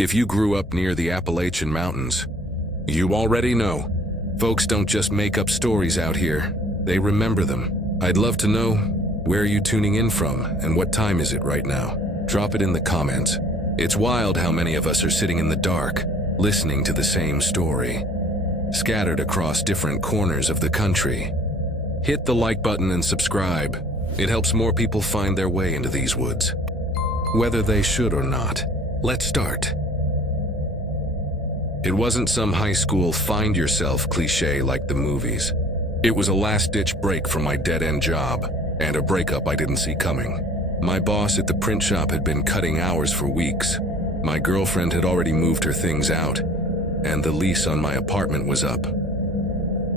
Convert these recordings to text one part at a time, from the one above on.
If you grew up near the Appalachian Mountains, you already know. Folks don't just make up stories out here, they remember them. I'd love to know, where are you tuning in from and what time is it right now? Drop it in the comments. It's wild how many of us are sitting in the dark, listening to the same story, scattered across different corners of the country. Hit the like button and subscribe. It helps more people find their way into these woods, whether they should or not. Let's start. It wasn't some high school find yourself cliche like the movies. It was a last-ditch break from my dead-end job, and a breakup I didn't see coming. My boss at the print shop had been cutting hours for weeks. My girlfriend had already moved her things out, and the lease on my apartment was up.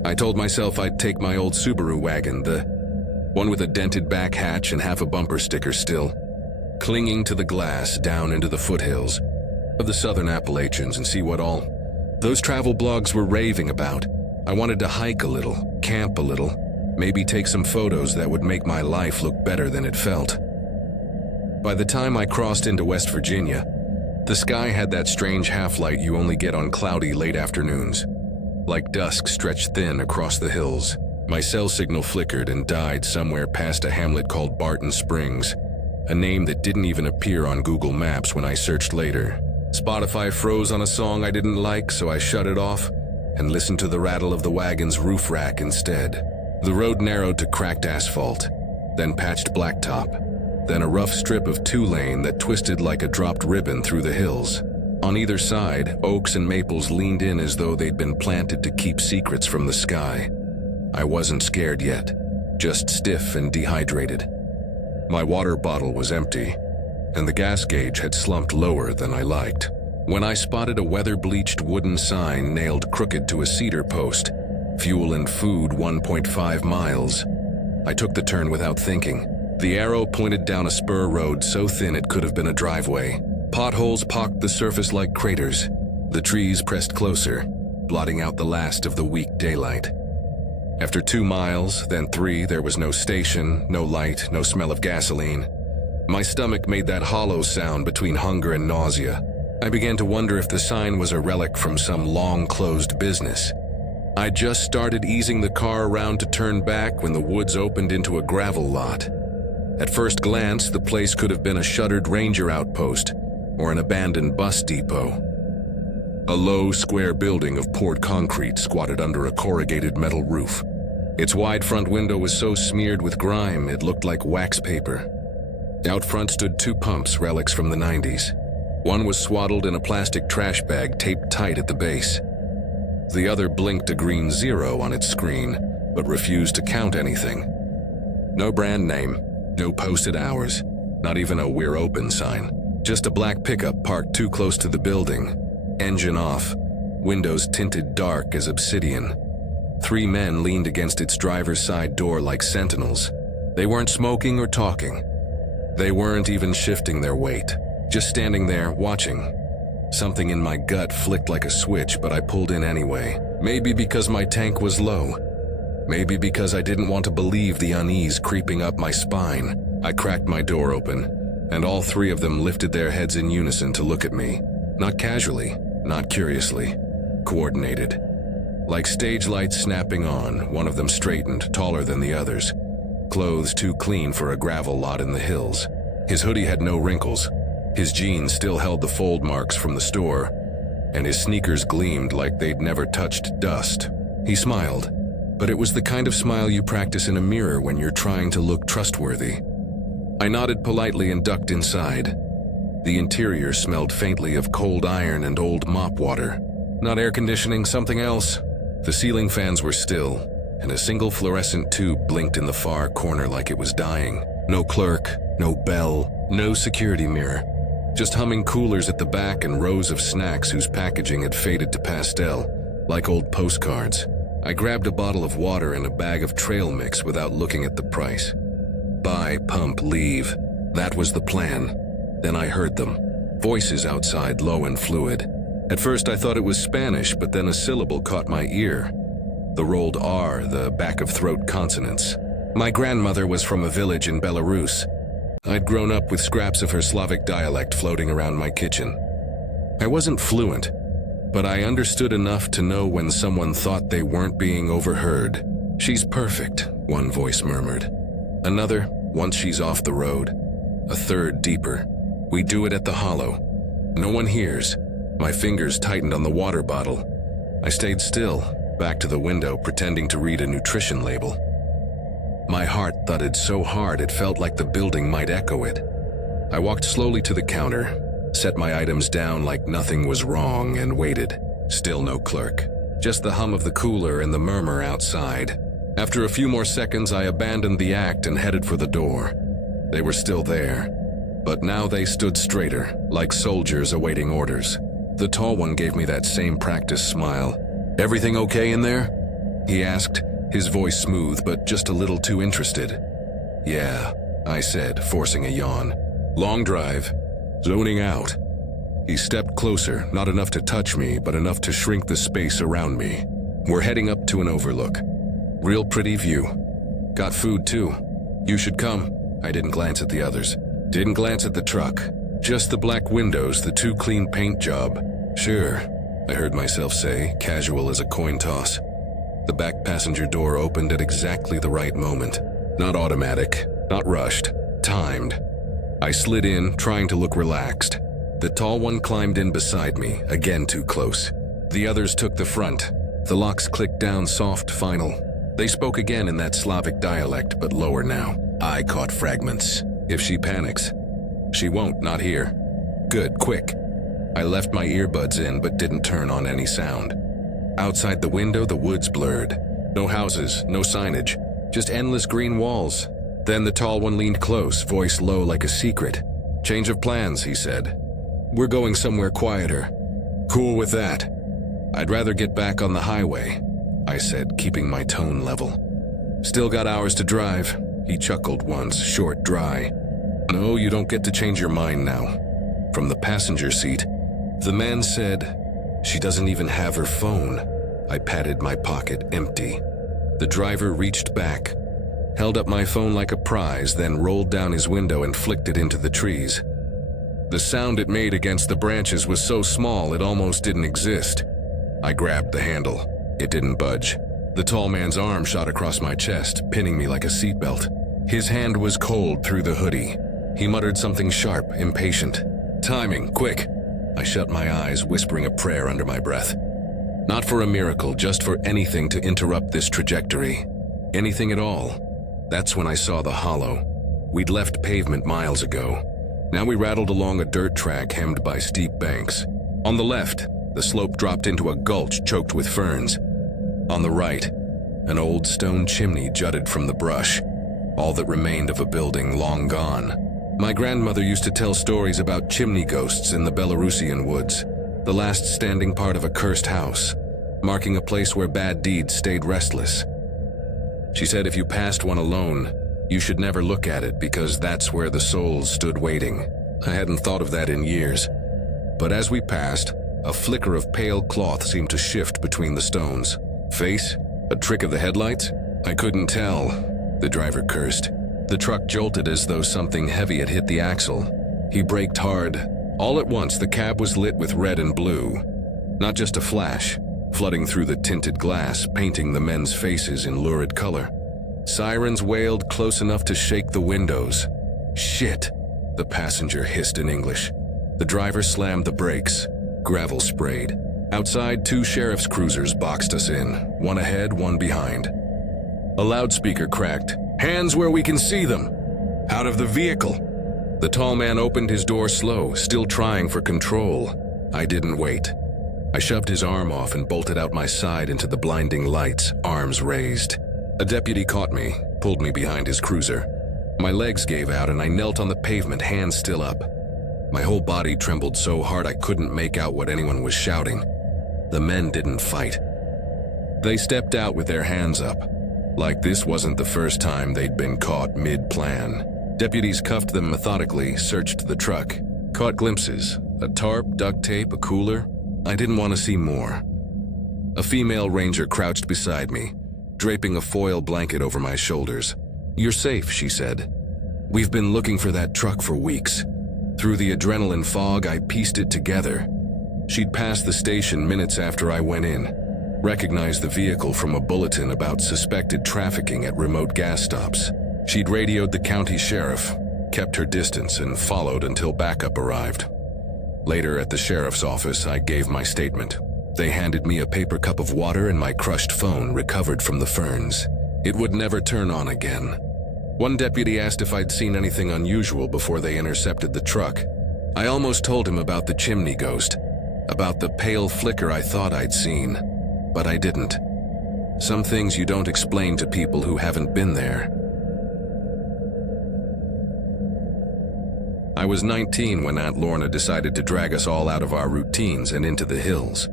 I told myself I'd take my old Subaru wagon, the one with a dented back hatch and half a bumper sticker still, clinging to the glass down into the foothills of the southern Appalachians and see what all those travel blogs were raving about. I wanted to hike a little, camp a little, maybe take some photos that would make my life look better than it felt. By the time I crossed into West Virginia, the sky had that strange half-light you only get on cloudy late afternoons. Like dusk stretched thin across the hills, my cell signal flickered and died somewhere past a hamlet called Barton Springs, a name that didn't even appear on Google Maps when I searched later. Spotify froze on a song I didn't like, so I shut it off and listened to the rattle of the wagon's roof rack instead. The road narrowed to cracked asphalt, then patched blacktop, then a rough strip of two-lane that twisted like a dropped ribbon through the hills. On either side, oaks and maples leaned in as though they'd been planted to keep secrets from the sky. I wasn't scared yet, just stiff and dehydrated. My water bottle was empty, and the gas gauge had slumped lower than I liked, when I spotted a weather-bleached wooden sign nailed crooked to a cedar post, fuel and food 1.5 miles. I took the turn without thinking. The arrow pointed down a spur road so thin it could have been a driveway. Potholes pocked the surface like craters. The trees pressed closer, blotting out the last of the weak daylight. After 2 miles, then 3, there was no station, no light, no smell of gasoline. My stomach made that hollow sound between hunger and nausea. I began to wonder if the sign was a relic from some long-closed business. I just started easing the car around to turn back when the woods opened into a gravel lot. At first glance, the place could have been a shuttered ranger outpost or an abandoned bus depot. A low, square building of poured concrete squatted under a corrugated metal roof. Its wide front window was so smeared with grime it looked like wax paper. Out front stood 2 pumps, relics from the 90s. One was swaddled in a plastic trash bag taped tight at the base. The other blinked a green 0 on its screen, but refused to count anything. No brand name, no posted hours, not even a "We're open" sign. Just a black pickup parked too close to the building, engine off, windows tinted dark as obsidian. 3 men leaned against its driver's side door like sentinels. They weren't smoking or talking. They weren't even shifting their weight, just standing there, watching. Something in my gut flicked like a switch, but I pulled in anyway. Maybe because my tank was low. Maybe because I didn't want to believe the unease creeping up my spine. I cracked my door open, and all 3 of them lifted their heads in unison to look at me. Not casually, not curiously. Coordinated. Like stage lights snapping on, one of them straightened, taller than the others. Clothes too clean for a gravel lot in the hills. His hoodie had no wrinkles. His jeans still held the fold marks from the store, and his sneakers gleamed like they'd never touched dust. He smiled, but it was the kind of smile you practice in a mirror when you're trying to look trustworthy. I nodded politely and ducked inside. The interior smelled faintly of cold iron and old mop water. Not air conditioning, something else. The ceiling fans were still, and a single fluorescent tube blinked in the far corner like it was dying. No clerk, no bell, no security mirror. Just humming coolers at the back and rows of snacks whose packaging had faded to pastel, like old postcards. I grabbed a bottle of water and a bag of trail mix without looking at the price. Buy, pump, leave. That was the plan. Then I heard them. Voices outside, low and fluid. At first I thought it was Spanish, but then a syllable caught my ear. The rolled R, the back-of-throat consonants. My grandmother was from a village in Belarus. I'd grown up with scraps of her Slavic dialect floating around my kitchen. I wasn't fluent, but I understood enough to know when someone thought they weren't being overheard. "She's perfect," one voice murmured. Another, "Once she's off the road." A third, deeper, "We do it at the hollow. No one hears." My fingers tightened on the water bottle. I stayed still, back to the window, pretending to read a nutrition label. My heart thudded so hard it felt like the building might echo it. I walked slowly to the counter, set my items down like nothing was wrong, and waited. Still no clerk. Just the hum of the cooler and the murmur outside. After a few more seconds, I abandoned the act and headed for the door. They were still there, but now they stood straighter, like soldiers awaiting orders. The tall one gave me that same practice smile. "Everything okay in there?" he asked, his voice smooth but just a little too interested. "Yeah," I said, forcing a yawn. "Long drive. Zoning out." He stepped closer, not enough to touch me, but enough to shrink the space around me. "We're heading up to an overlook. Real pretty view. Got food too. You should come." I didn't glance at the others. Didn't glance at the truck. Just the black windows, the too clean paint job. "Sure," I heard myself say, casual as a coin toss. The back passenger door opened at exactly the right moment. Not automatic, not rushed, timed. I slid in, trying to look relaxed. The tall one climbed in beside me, again too close. The others took the front. The locks clicked down soft, final. They spoke again in that Slavic dialect, but lower now. I caught fragments. "If she panics." "She won't, not here." "Good, quick." I left my earbuds in but didn't turn on any sound. Outside the window, the woods blurred. No houses, no signage, just endless green walls. Then the tall one leaned close, voice low like a secret. "Change of plans," he said. "We're going somewhere quieter." "Cool with that." "I'd rather get back on the highway," I said, keeping my tone level. "Still got hours to drive." He chuckled once, short, dry. "No, you don't get to change your mind now." From the passenger seat, the man said, "She doesn't even have her phone." I patted my pocket, empty. The driver reached back, held up my phone like a prize, then rolled down his window and flicked it into the trees. The sound it made against the branches was so small it almost didn't exist. I grabbed the handle. It didn't budge. The tall man's arm shot across my chest, pinning me like a seatbelt. His hand was cold through the hoodie. He muttered something sharp, impatient. "Timing, quick." I shut my eyes, whispering a prayer under my breath. Not for a miracle, just for anything to interrupt this trajectory. Anything at all. That's when I saw the hollow. We'd left pavement miles ago. Now we rattled along a dirt track hemmed by steep banks. On the left, the slope dropped into a gulch choked with ferns. On the right, an old stone chimney jutted from the brush, all that remained of a building long gone. My grandmother used to tell stories about chimney ghosts in the Belarusian woods, the last standing part of a cursed house, marking a place where bad deeds stayed restless. She said if you passed one alone, you should never look at it because that's where the souls stood waiting. I hadn't thought of that in years. But as we passed, a flicker of pale cloth seemed to shift between the stones. Face? A trick of the headlights? I couldn't tell. The driver cursed. The truck jolted as though something heavy had hit the axle. He braked hard. All at once, the cab was lit with red and blue. Not just a flash, flooding through the tinted glass, painting the men's faces in lurid color. Sirens wailed close enough to shake the windows. "Shit," the passenger hissed in English. The driver slammed the brakes. Gravel sprayed. Outside, 2 sheriff's cruisers boxed us in, one ahead, one behind. A loudspeaker cracked. "Hands where we can see them!" "Out of the vehicle!" The tall man opened his door slow, still trying for control. I didn't wait. I shoved his arm off and bolted out my side into the blinding lights, arms raised. A deputy caught me, pulled me behind his cruiser. My legs gave out and I knelt on the pavement, hands still up. My whole body trembled so hard I couldn't make out what anyone was shouting. The men didn't fight. They stepped out with their hands up, like this wasn't the first time they'd been caught mid-plan. Deputies cuffed them methodically, searched the truck, caught glimpses, a tarp, duct tape, a cooler. I didn't want to see more. A female ranger crouched beside me, draping a foil blanket over my shoulders. "You're safe," she said. "We've been looking for that truck for weeks." Through the adrenaline fog, I pieced it together. She'd passed the station minutes after I went in, recognized the vehicle from a bulletin about suspected trafficking at remote gas stops. She'd radioed the county sheriff, kept her distance, and followed until backup arrived. Later at the sheriff's office, I gave my statement. They handed me a paper cup of water and my crushed phone recovered from the ferns. It would never turn on again. One deputy asked if I'd seen anything unusual before they intercepted the truck. I almost told him about the chimney ghost, about the pale flicker I thought I'd seen, but I didn't. Some things you don't explain to people who haven't been there. I was 19 when Aunt Lorna decided to drag us all out of our routines and into the hills.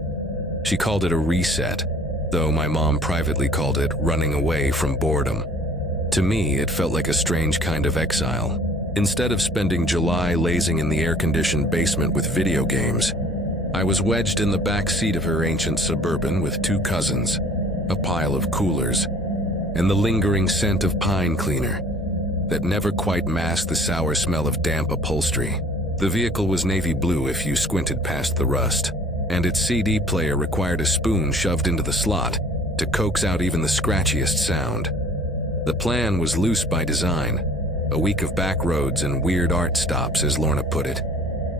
She called it a reset, though my mom privately called it running away from boredom. To me, it felt like a strange kind of exile. Instead of spending July lazing in the air-conditioned basement with video games, I was wedged in the back seat of her ancient Suburban with 2 cousins, a pile of coolers, and the lingering scent of pine cleaner that never quite masked the sour smell of damp upholstery. The vehicle was navy blue if you squinted past the rust, and its CD player required a spoon shoved into the slot to coax out even the scratchiest sound. The plan was loose by design, a week of backroads and weird art stops, as Lorna put it.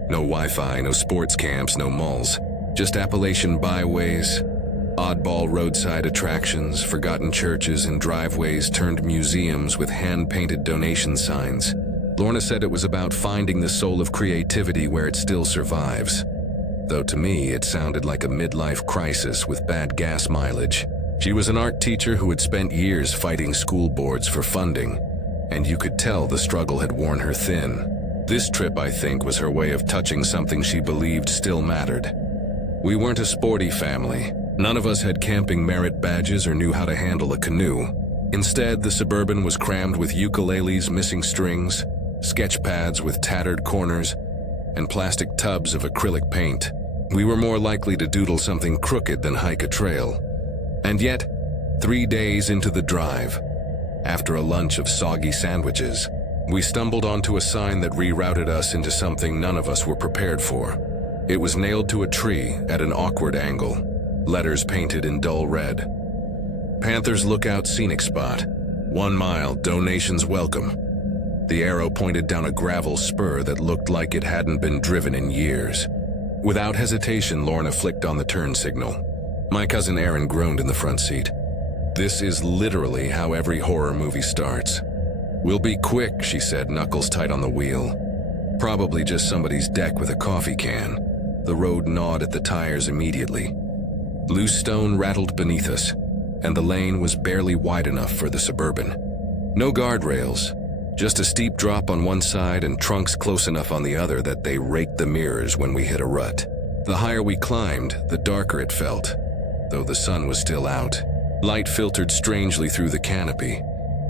No Wi-Fi, no sports camps, no malls, just Appalachian byways, oddball roadside attractions, forgotten churches and driveways turned museums with hand-painted donation signs. Lorna said it was about finding the soul of creativity where it still survives, though to me it sounded like a midlife crisis with bad gas mileage. She was an art teacher who had spent years fighting school boards for funding, and you could tell the struggle had worn her thin. This trip, I think, was her way of touching something she believed still mattered. We weren't a sporty family. None of us had camping merit badges or knew how to handle a canoe. Instead, the Suburban was crammed with ukuleles missing strings, sketch pads with tattered corners, and plastic tubs of acrylic paint. We were more likely to doodle something crooked than hike a trail. And yet, 3 days into the drive, after a lunch of soggy sandwiches, we stumbled onto a sign that rerouted us into something none of us were prepared for. It was nailed to a tree at an awkward angle, letters painted in dull red. Panthers Lookout Scenic Spot. 1 mile, donations welcome. The arrow pointed down a gravel spur that looked like it hadn't been driven in years. Without hesitation, Lorna flicked on the turn signal. My cousin Aaron groaned in the front seat. This is literally how every horror movie starts. We'll be quick, she said, knuckles tight on the wheel. Probably just somebody's deck with a coffee can. The road gnawed at the tires immediately. Loose stone rattled beneath us, and the lane was barely wide enough for the Suburban. No guardrails, just a steep drop on one side and trunks close enough on the other that they raked the mirrors when we hit a rut. The higher we climbed, the darker it felt, though the sun was still out. Light filtered strangely through the canopy,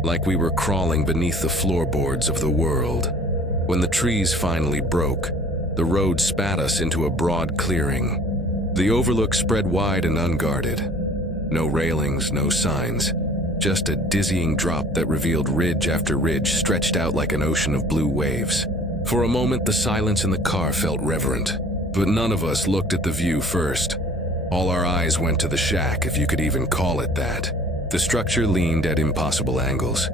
like we were crawling beneath the floorboards of the world. When the trees finally broke, the road spat us into a broad clearing. The overlook spread wide and unguarded. No railings, no signs, just a dizzying drop that revealed ridge after ridge stretched out like an ocean of blue waves. For a moment, the silence in the car felt reverent, but none of us looked at the view first. All our eyes went to the shack, if you could even call it that. The structure leaned at impossible angles,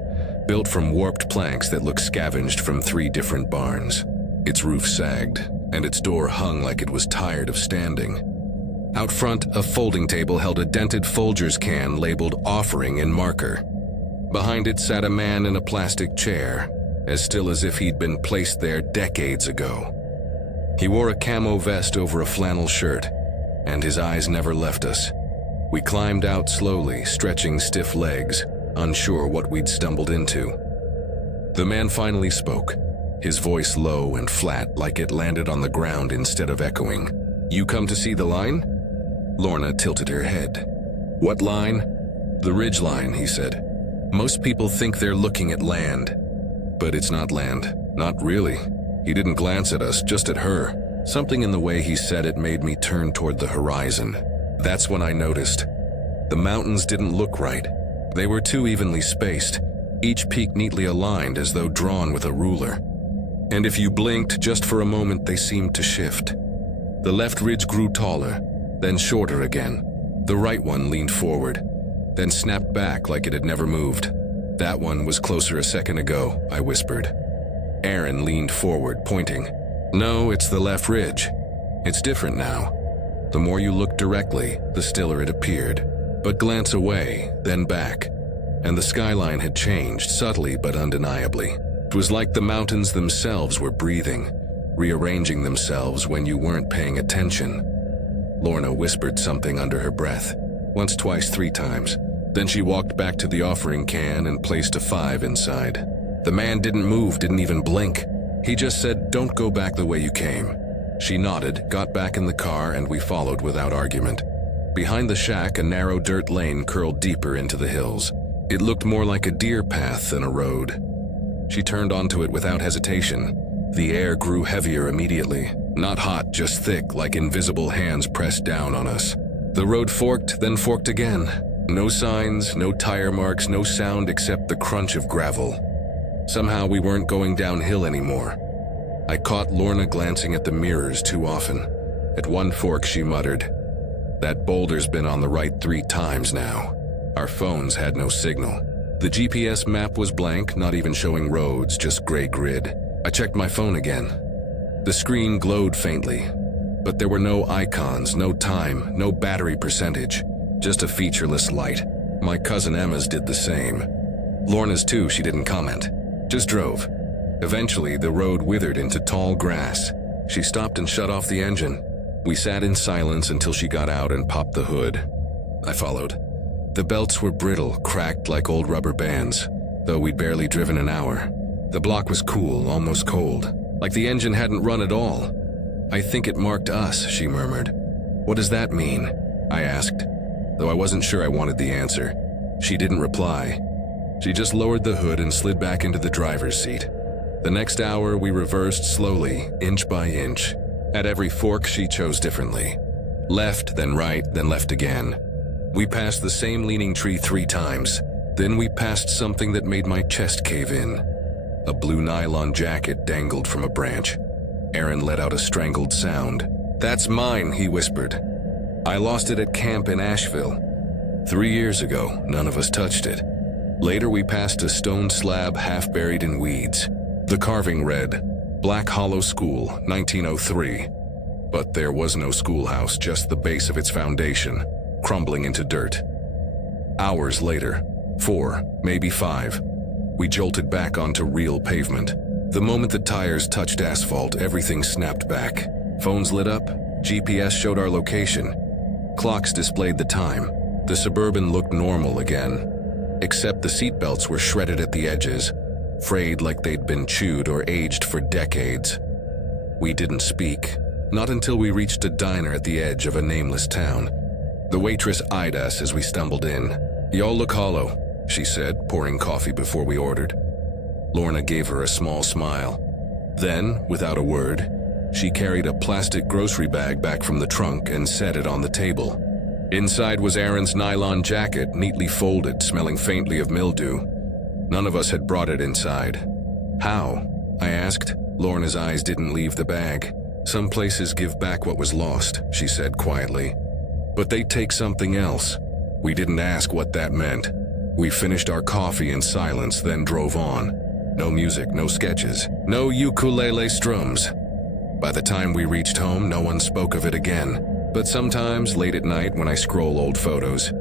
built from warped planks that looked scavenged from 3 different barns. Its roof sagged, and its door hung like it was tired of standing. Out front, a folding table held a dented Folgers can labeled offering in marker. Behind it sat a man in a plastic chair, as still as if he'd been placed there decades ago. He wore a camo vest over a flannel shirt, and his eyes never left us. We climbed out slowly, stretching stiff legs, unsure what we'd stumbled into. The man finally spoke, his voice low and flat like it landed on the ground instead of echoing. "You come to see the line?" Lorna tilted her head. "What line?" "The ridge line," he said. "Most people think they're looking at land, but it's not land. Not really." He didn't glance at us, just at her. Something in the way he said it made me turn toward the horizon. That's when I noticed. The mountains didn't look right. They were too evenly spaced, each peak neatly aligned as though drawn with a ruler. And if you blinked just for a moment, they seemed to shift. The left ridge grew taller, then shorter again. The right one leaned forward, then snapped back like it had never moved. That one was closer a second ago, I whispered. Aaron leaned forward, pointing. No, it's the left ridge. It's different now. The more you looked directly, the stiller it appeared. But glance away, then back, and the skyline had changed, subtly but undeniably. It was like the mountains themselves were breathing, rearranging themselves when you weren't paying attention. Lorna whispered something under her breath, once, twice, 3 times. Then she walked back to the offering can and placed a 5 inside. The man didn't move, didn't even blink. He just said, "Don't go back the way you came." She nodded, got back in the car, and we followed without argument. Behind the shack, a narrow dirt lane curled deeper into the hills. It looked more like a deer path than a road. She turned onto it without hesitation. The air grew heavier immediately. Not hot, just thick, like invisible hands pressed down on us. The road forked, then forked again. No signs, no tire marks, no sound except the crunch of gravel. Somehow we weren't going downhill anymore. I caught Lorna glancing at the mirrors too often. At one fork she muttered, "That boulder's been on the right 3 times now." Our phones had no signal. The GPS map was blank, not even showing roads, just gray grid. I checked my phone again. The screen glowed faintly, but there were no icons, no time, no battery percentage, just a featureless light. My cousin Emma's did the same. Lorna's too, she didn't comment, just drove. Eventually, the road withered into tall grass. She stopped and shut off the engine. We sat in silence until she got out and popped the hood. I followed. The belts were brittle, cracked like old rubber bands, though we'd barely driven an hour. The block was cool, almost cold, like the engine hadn't run at all. "I think it marked us," she murmured. "What does that mean?" I asked, though I wasn't sure I wanted the answer. She didn't reply. She just lowered the hood and slid back into the driver's seat. The next hour, we reversed slowly, inch by inch. At every fork, she chose differently. Left, then right, then left again. We passed the same leaning tree 3 times. Then we passed something that made my chest cave in. A blue nylon jacket dangled from a branch. Aaron let out a strangled sound. "That's mine," he whispered. "I lost it at camp in Asheville. 3 years ago, none of us touched it." Later, we passed a stone slab half buried in weeds. The carving read, "Black Hollow School, 1903. But there was no schoolhouse, just the base of its foundation, crumbling into dirt. Hours later, 4, maybe 5, we jolted back onto real pavement. The moment the tires touched asphalt, everything snapped back. Phones lit up, GPS showed our location. Clocks displayed the time. The Suburban looked normal again, except the seatbelts were shredded at the edges, frayed like they'd been chewed or aged for decades. We didn't speak, not until we reached a diner at the edge of a nameless town. The waitress eyed us as we stumbled in. "Y'all look hollow," she said, pouring coffee before we ordered. Lorna gave her a small smile. Then, without a word, she carried a plastic grocery bag back from the trunk and set it on the table. Inside was Aaron's nylon jacket, neatly folded, smelling faintly of mildew. None of us had brought it inside. "How?" I asked. Lorna's eyes didn't leave the bag. "Some places give back what was lost," she said quietly. "But they take something else." We didn't ask what that meant. We finished our coffee in silence, then drove on. No music, no sketches, no ukulele strums. By the time we reached home, no one spoke of it again. But sometimes, late at night, when I scroll old photos,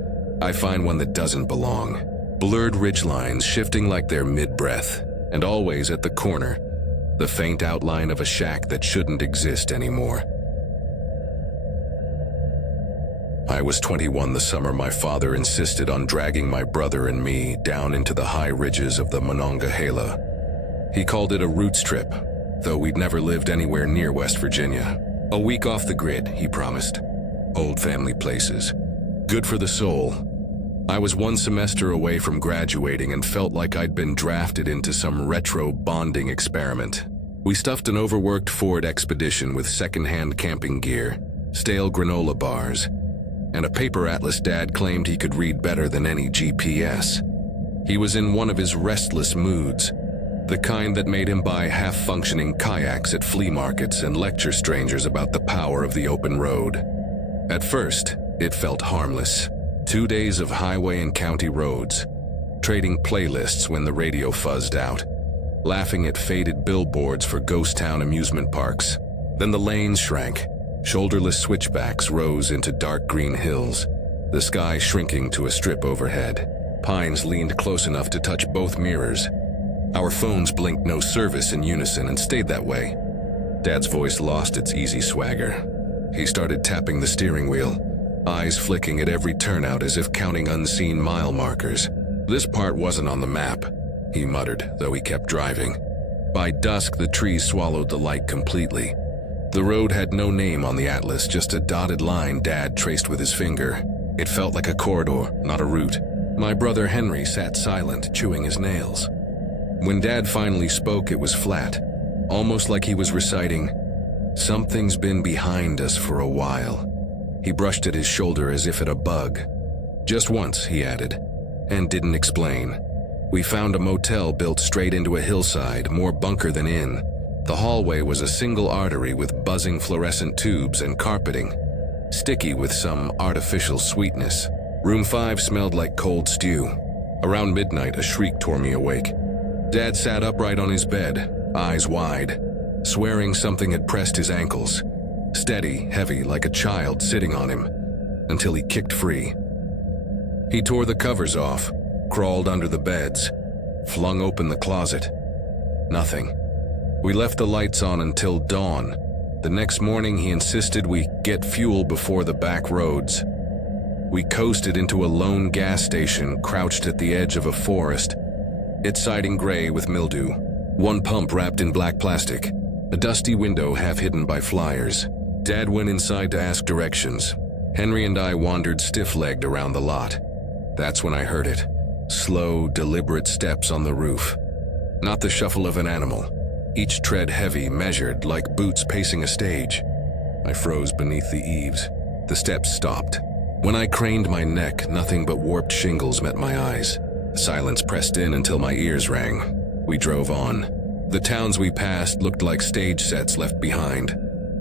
I find one that doesn't belong. Blurred ridgelines shifting like they're mid-breath, and always at the corner, the faint outline of a shack that shouldn't exist anymore. I was 21 the summer my father insisted on dragging my brother and me down into the high ridges of the Monongahela. He called it a roots trip, though we'd never lived anywhere near West Virginia. A week off the grid, he promised. Old family places. Good for the soul. I was 1 semester away from graduating and felt like I'd been drafted into some retro bonding experiment. We stuffed an overworked Ford Expedition with secondhand camping gear, stale granola bars, and a paper atlas Dad claimed he could read better than any GPS. He was in one of his restless moods. The kind that made him buy half-functioning kayaks at flea markets and lecture strangers about the power of the open road. At first, it felt harmless. 2 days of highway and county roads, trading playlists when the radio fuzzed out, laughing at faded billboards for ghost town amusement parks. Then the lanes shrank. Shoulderless switchbacks rose into dark green hills, the sky shrinking to a strip overhead. Pines leaned close enough to touch both mirrors. Our phones blinked no service in unison and stayed that way. Dad's voice lost its easy swagger. He started tapping the steering wheel, eyes flicking at every turnout as if counting unseen mile markers. This part wasn't on the map, he muttered, though he kept driving. By dusk, the trees swallowed the light completely. The road had no name on the atlas, just a dotted line Dad traced with his finger. It felt like a corridor, not a route. My brother Henry sat silent, chewing his nails. When Dad finally spoke, it was flat, almost like he was reciting, "Something's been behind us for a while." He brushed at his shoulder as if at a bug. "Just once," he added, and didn't explain. We found a motel built straight into a hillside, more bunker than inn. The hallway was a single artery with buzzing fluorescent tubes and carpeting, sticky with some artificial sweetness. Room 5 smelled like cold stew. Around midnight, a shriek tore me awake. Dad sat upright on his bed, eyes wide, swearing something had pressed his ankles. Steady, heavy, like a child sitting on him, until he kicked free. He tore the covers off, crawled under the beds, flung open the closet. Nothing. We left the lights on until dawn. The next morning, he insisted we get fuel before the back roads. We coasted into a lone gas station crouched at the edge of a forest, its siding gray with mildew, one pump wrapped in black plastic, a dusty window half hidden by flyers. Dad went inside to ask directions. Henry and I wandered stiff-legged around the lot. That's when I heard it. Slow, deliberate steps on the roof. Not the shuffle of an animal. Each tread heavy, measured, like boots pacing a stage. I froze beneath the eaves. The steps stopped. When I craned my neck, nothing but warped shingles met my eyes. The silence pressed in until my ears rang. We drove on. The towns we passed looked like stage sets left behind.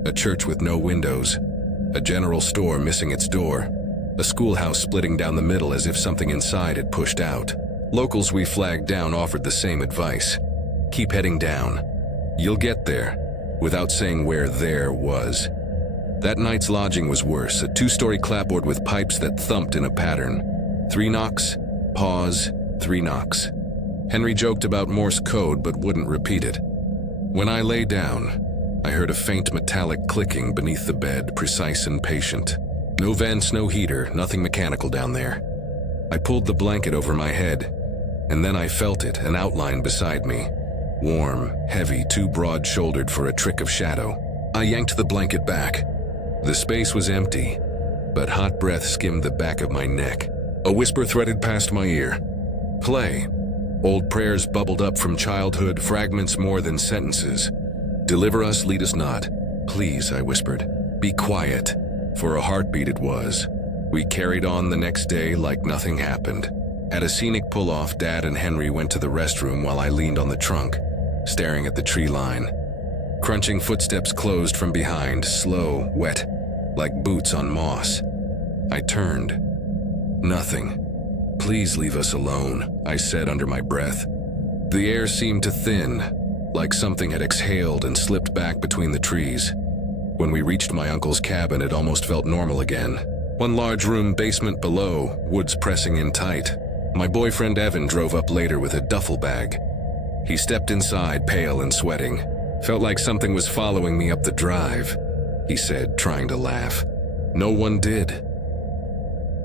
A church with no windows. A general store missing its door. A schoolhouse splitting down the middle as if something inside had pushed out. Locals we flagged down offered the same advice. Keep heading down. You'll get there, without saying where there was. That night's lodging was worse, a 2-story clapboard with pipes that thumped in a pattern. 3 knocks, pause, 3 knocks. Henry joked about Morse code but wouldn't repeat it. When I lay down, I heard a faint metallic clicking beneath the bed, precise and patient. No vents, no heater, nothing mechanical down there. I pulled the blanket over my head, and then I felt it, an outline beside me. Warm, heavy, too broad-shouldered for a trick of shadow. I yanked the blanket back. The space was empty, but hot breath skimmed the back of my neck. A whisper threaded past my ear. Play. Old prayers bubbled up from childhood, fragments more than sentences. Deliver us, lead us not. Please, I whispered. Be quiet. For a heartbeat it was. We carried on the next day like nothing happened. At a scenic pull-off, Dad and Henry went to the restroom while I leaned on the trunk, staring at the tree line. Crunching footsteps closed from behind, slow, wet, like boots on moss. I turned. Nothing. Please leave us alone, I said under my breath. The air seemed to thin, like something had exhaled and slipped back between the trees. When we reached my uncle's cabin, it almost felt normal again. One large room, basement below, woods pressing in tight. My boyfriend Evan drove up later with a duffel bag. He stepped inside, pale and sweating. Felt like something was following me up the drive, he said, trying to laugh. No one did.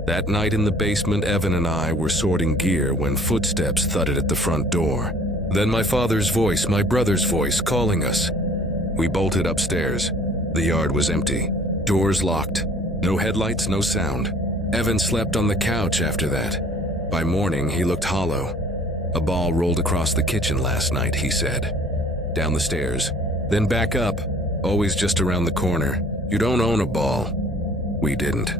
That night in the basement, Evan and I were sorting gear when footsteps thudded at the front door. Then my father's voice, my brother's voice, calling us. We bolted upstairs. The yard was empty. Doors locked. No headlights, no sound. Evan slept on the couch after that. By morning, he looked hollow. A ball rolled across the kitchen last night, he said. Down the stairs. Then back up. Always just around the corner. You don't own a ball. We didn't.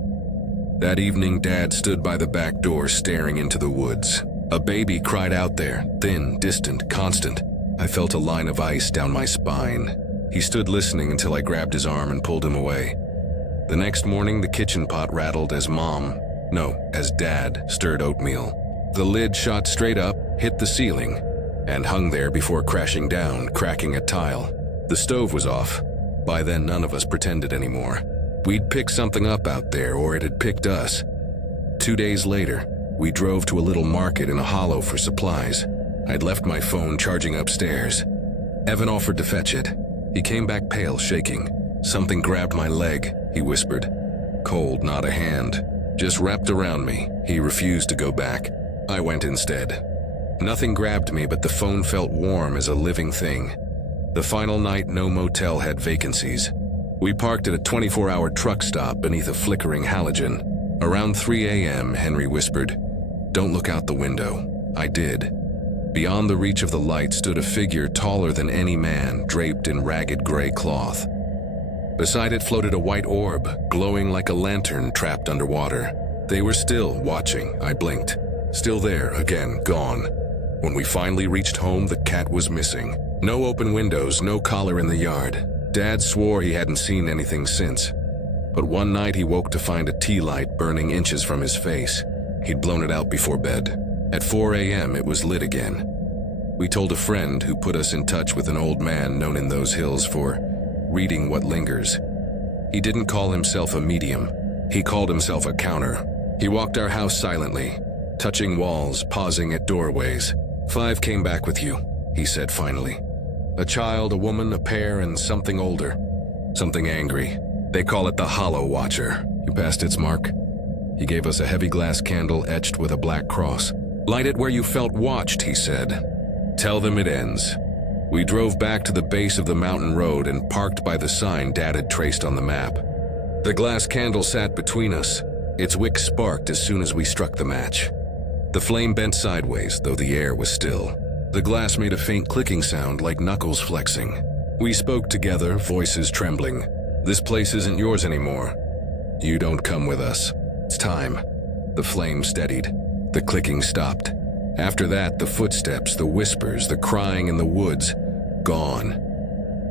That evening, Dad stood by the back door staring into the woods. A baby cried out there, thin, distant, constant. I felt a line of ice down my spine. He stood listening until I grabbed his arm and pulled him away. The next morning, the kitchen pot rattled as Dad stirred oatmeal. The lid shot straight up, hit the ceiling, and hung there before crashing down, cracking a tile. The stove was off. By then, none of us pretended anymore. We'd picked something up out there, or it had picked us. 2 days later, we drove to a little market in a hollow for supplies. I'd left my phone charging upstairs. Evan offered to fetch it. He came back pale, shaking. "Something grabbed my leg," he whispered. Cold, not a hand. Just wrapped around me. He refused to go back. I went instead. Nothing grabbed me, but the phone felt warm as a living thing. The final night, no motel had vacancies. We parked at a 24-hour truck stop beneath a flickering halogen. Around 3 a.m., Henry whispered, "Don't look out the window." I did. Beyond the reach of the light stood a figure taller than any man, draped in ragged gray cloth. Beside it floated a white orb, glowing like a lantern trapped underwater. They were still watching. I blinked. Still there, again, gone. When we finally reached home, the cat was missing. No open windows, no collar in the yard. Dad swore he hadn't seen anything since. But one night he woke to find a tea light burning inches from his face. He'd blown it out before bed. At 4 a.m., it was lit again. We told a friend who put us in touch with an old man known in those hills for reading what lingers. He didn't call himself a medium. He called himself a counter. He walked our house silently, touching walls, pausing at doorways. "5 came back with you," he said finally. "A child, a woman, a pair, and something older. Something angry. They call it the Hollow Watcher. You passed its mark?" He gave us a heavy glass candle etched with a black cross. "Light it where you felt watched," he said. "Tell them it ends." We drove back to the base of the mountain road and parked by the sign Dad had traced on the map. The glass candle sat between us. Its wick sparked as soon as we struck the match. The flame bent sideways, though the air was still. The glass made a faint clicking sound like knuckles flexing. We spoke together, voices trembling. "This place isn't yours anymore. You don't come with us. It's time." The flame steadied. The clicking stopped. After that, the footsteps, the whispers, the crying in the woods, gone.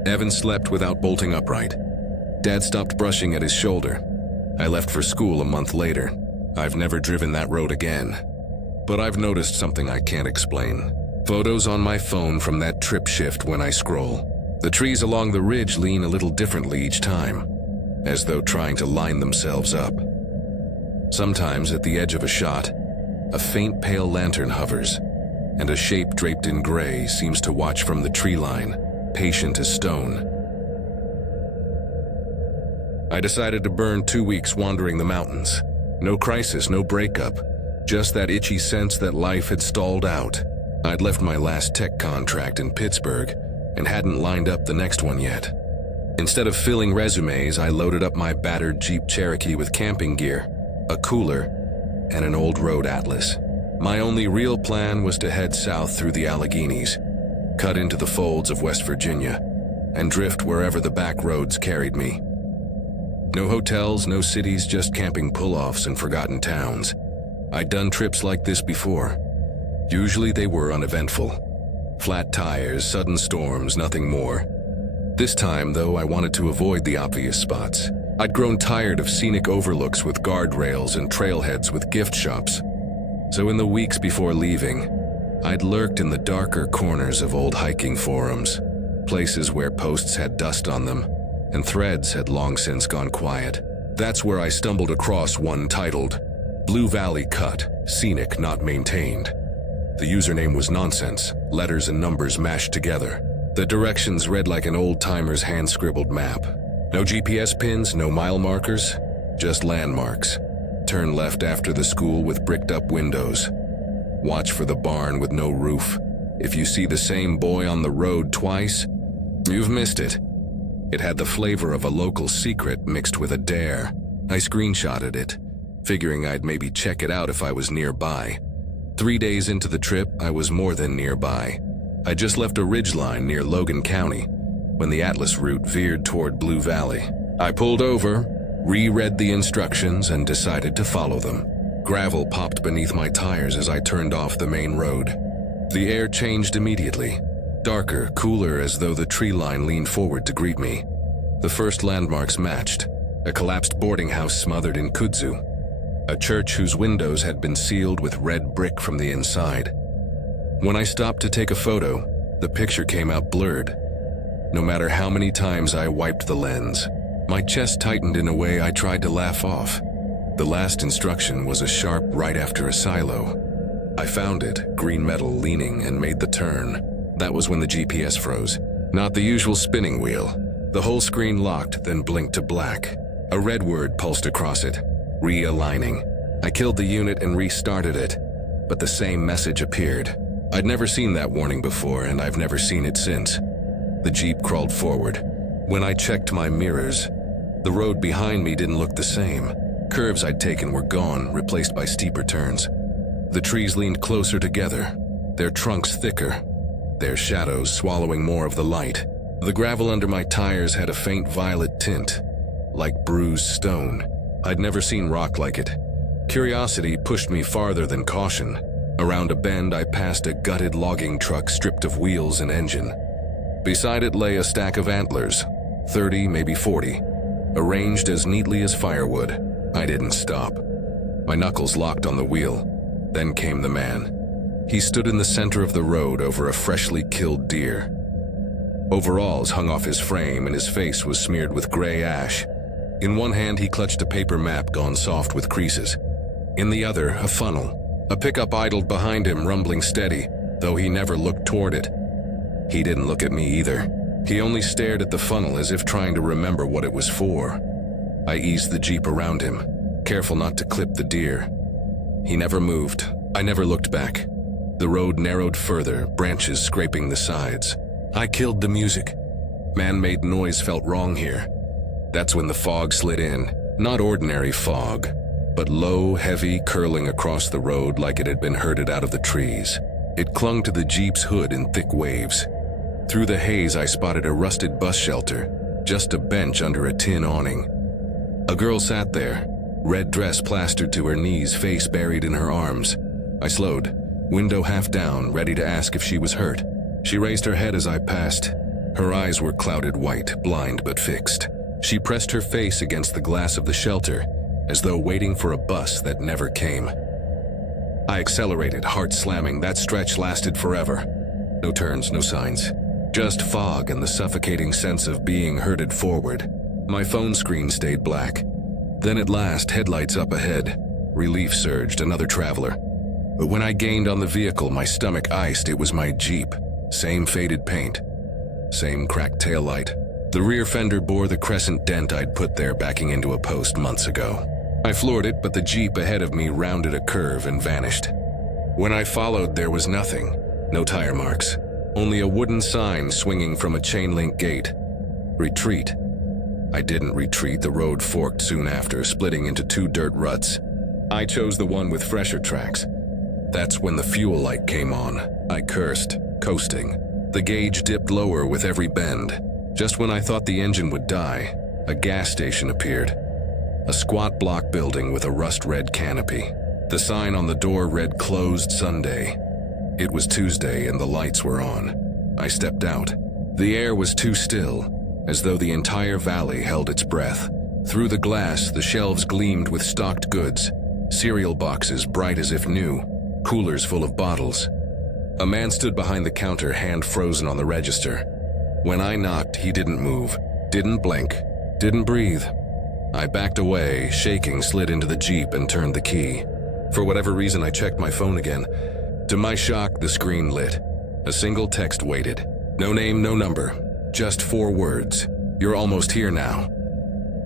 Evan slept without bolting upright. Dad stopped brushing at his shoulder. I left for school a month later. I've never driven that road again. But I've noticed something I can't explain. Photos on my phone from that trip shift when I scroll. The trees along the ridge lean a little differently each time, as though trying to line themselves up. Sometimes at the edge of a shot, a faint pale lantern hovers, and a shape draped in gray seems to watch from the tree line, patient as stone. I decided to burn 2 weeks wandering the mountains. No crisis, no breakup, just that itchy sense that life had stalled out. I'd left my last tech contract in Pittsburgh and hadn't lined up the next one yet. Instead of filling resumes, I loaded up my battered Jeep Cherokee with camping gear, a cooler, and an old road atlas. My only real plan was to head south through the Alleghenies, cut into the folds of West Virginia, and drift wherever the back roads carried me. No hotels, no cities, just camping pull-offs and forgotten towns. I'd done trips like this before. Usually they were uneventful. Flat tires, sudden storms, nothing more. This time, though, I wanted to avoid the obvious spots. I'd grown tired of scenic overlooks with guardrails and trailheads with gift shops. So in the weeks before leaving, I'd lurked in the darker corners of old hiking forums, places where posts had dust on them, and threads had long since gone quiet. That's where I stumbled across one titled, "Blue Valley Cut, Scenic Not Maintained." The username was nonsense, letters and numbers mashed together. The directions read like an old-timer's hand-scribbled map. No GPS pins, no mile markers, just landmarks. Turn left after the school with bricked-up windows. Watch for the barn with no roof. If you see the same boy on the road twice, you've missed it. It had the flavor of a local secret mixed with a dare. I screenshotted it, figuring I'd maybe check it out if I was nearby. 3 days into the trip, I was more than nearby. I just left a ridgeline near Logan County when the Atlas route veered toward Blue Valley. I pulled over, reread the instructions, and decided to follow them. Gravel popped beneath my tires as I turned off the main road. The air changed immediately. darker, cooler, as though the tree line leaned forward to greet me. The first landmarks matched: a collapsed boarding house smothered in kudzu, a church whose windows had been sealed with red brick from the inside. When I stopped to take a photo, the picture came out blurred. No matter how many times I wiped the lens, my chest tightened in a way I tried to laugh off. The last instruction was a sharp right after a silo. I found it, green metal leaning, and made the turn. That was when the GPS froze. Not the usual spinning wheel. The whole screen locked, then blinked to black. A red word pulsed across it: realigning. I killed the unit and restarted it, but the same message appeared. I'd never seen that warning before, and I've never seen it since. The Jeep crawled forward. When I checked my mirrors, the road behind me didn't look the same. Curves I'd taken were gone, replaced by steeper turns. The trees leaned closer together, their trunks thicker, their shadows swallowing more of the light. The gravel under my tires had a faint violet tint, like bruised stone. I'd never seen rock like it. Curiosity pushed me farther than caution. Around a bend, I passed a gutted logging truck stripped of wheels and engine. Beside it lay a stack of antlers, 30, maybe 40, arranged as neatly as firewood. I didn't stop. My knuckles locked on the wheel. Then came the man. He stood in the center of the road over a freshly killed deer. Overalls hung off his frame and his face was smeared with gray ash. In one hand, he clutched a paper map gone soft with creases. In the other, a funnel. A pickup idled behind him, rumbling steady, though he never looked toward it. He didn't look at me either. He only stared at the funnel as if trying to remember what it was for. I eased the Jeep around him, careful not to clip the deer. He never moved. I never looked back. The road narrowed further, branches scraping the sides. I killed the music. Man-made noise felt wrong here. That's when the fog slid in. Not ordinary fog, but low, heavy, curling across the road like it had been herded out of the trees. It clung to the Jeep's hood in thick waves. Through the haze, I spotted a rusted bus shelter, just a bench under a tin awning. A girl sat there, red dress plastered to her knees, face buried in her arms. I slowed, window half down, ready to ask if she was hurt. She raised her head as I passed. Her eyes were clouded white, blind but fixed. She pressed her face against the glass of the shelter, as though waiting for a bus that never came. I accelerated, heart slamming. That stretch lasted forever. No turns, no signs. Just fog and the suffocating sense of being herded forward. My phone screen stayed black. Then at last, headlights up ahead. Relief surged, another traveler. But when I gained on the vehicle, my stomach iced. It was my Jeep. Same faded paint. Same cracked taillight. The rear fender bore the crescent dent I'd put there backing into a post months ago. I floored it, but the Jeep ahead of me rounded a curve and vanished. When I followed, there was nothing. No tire marks. Only a wooden sign swinging from a chain-link gate. Retreat. I didn't retreat. The road forked soon after, splitting into two dirt ruts. I chose the one with fresher tracks. That's when the fuel light came on. I cursed, coasting. The gauge dipped lower with every bend. Just when I thought the engine would die, a gas station appeared. A squat block building with a rust-red canopy. The sign on the door read "Closed Sunday." It was Tuesday and the lights were on. I stepped out. The air was too still, as though the entire valley held its breath. Through the glass, the shelves gleamed with stocked goods. Cereal boxes bright as if new, coolers full of bottles. A man stood behind the counter, hand frozen on the register. When I knocked, he didn't move, didn't blink, didn't breathe. I backed away, shaking, slid into the Jeep and turned the key. For whatever reason, I checked my phone again. To my shock, the screen lit. A single text waited. No name, no number. Just 4 words. "You're almost here now."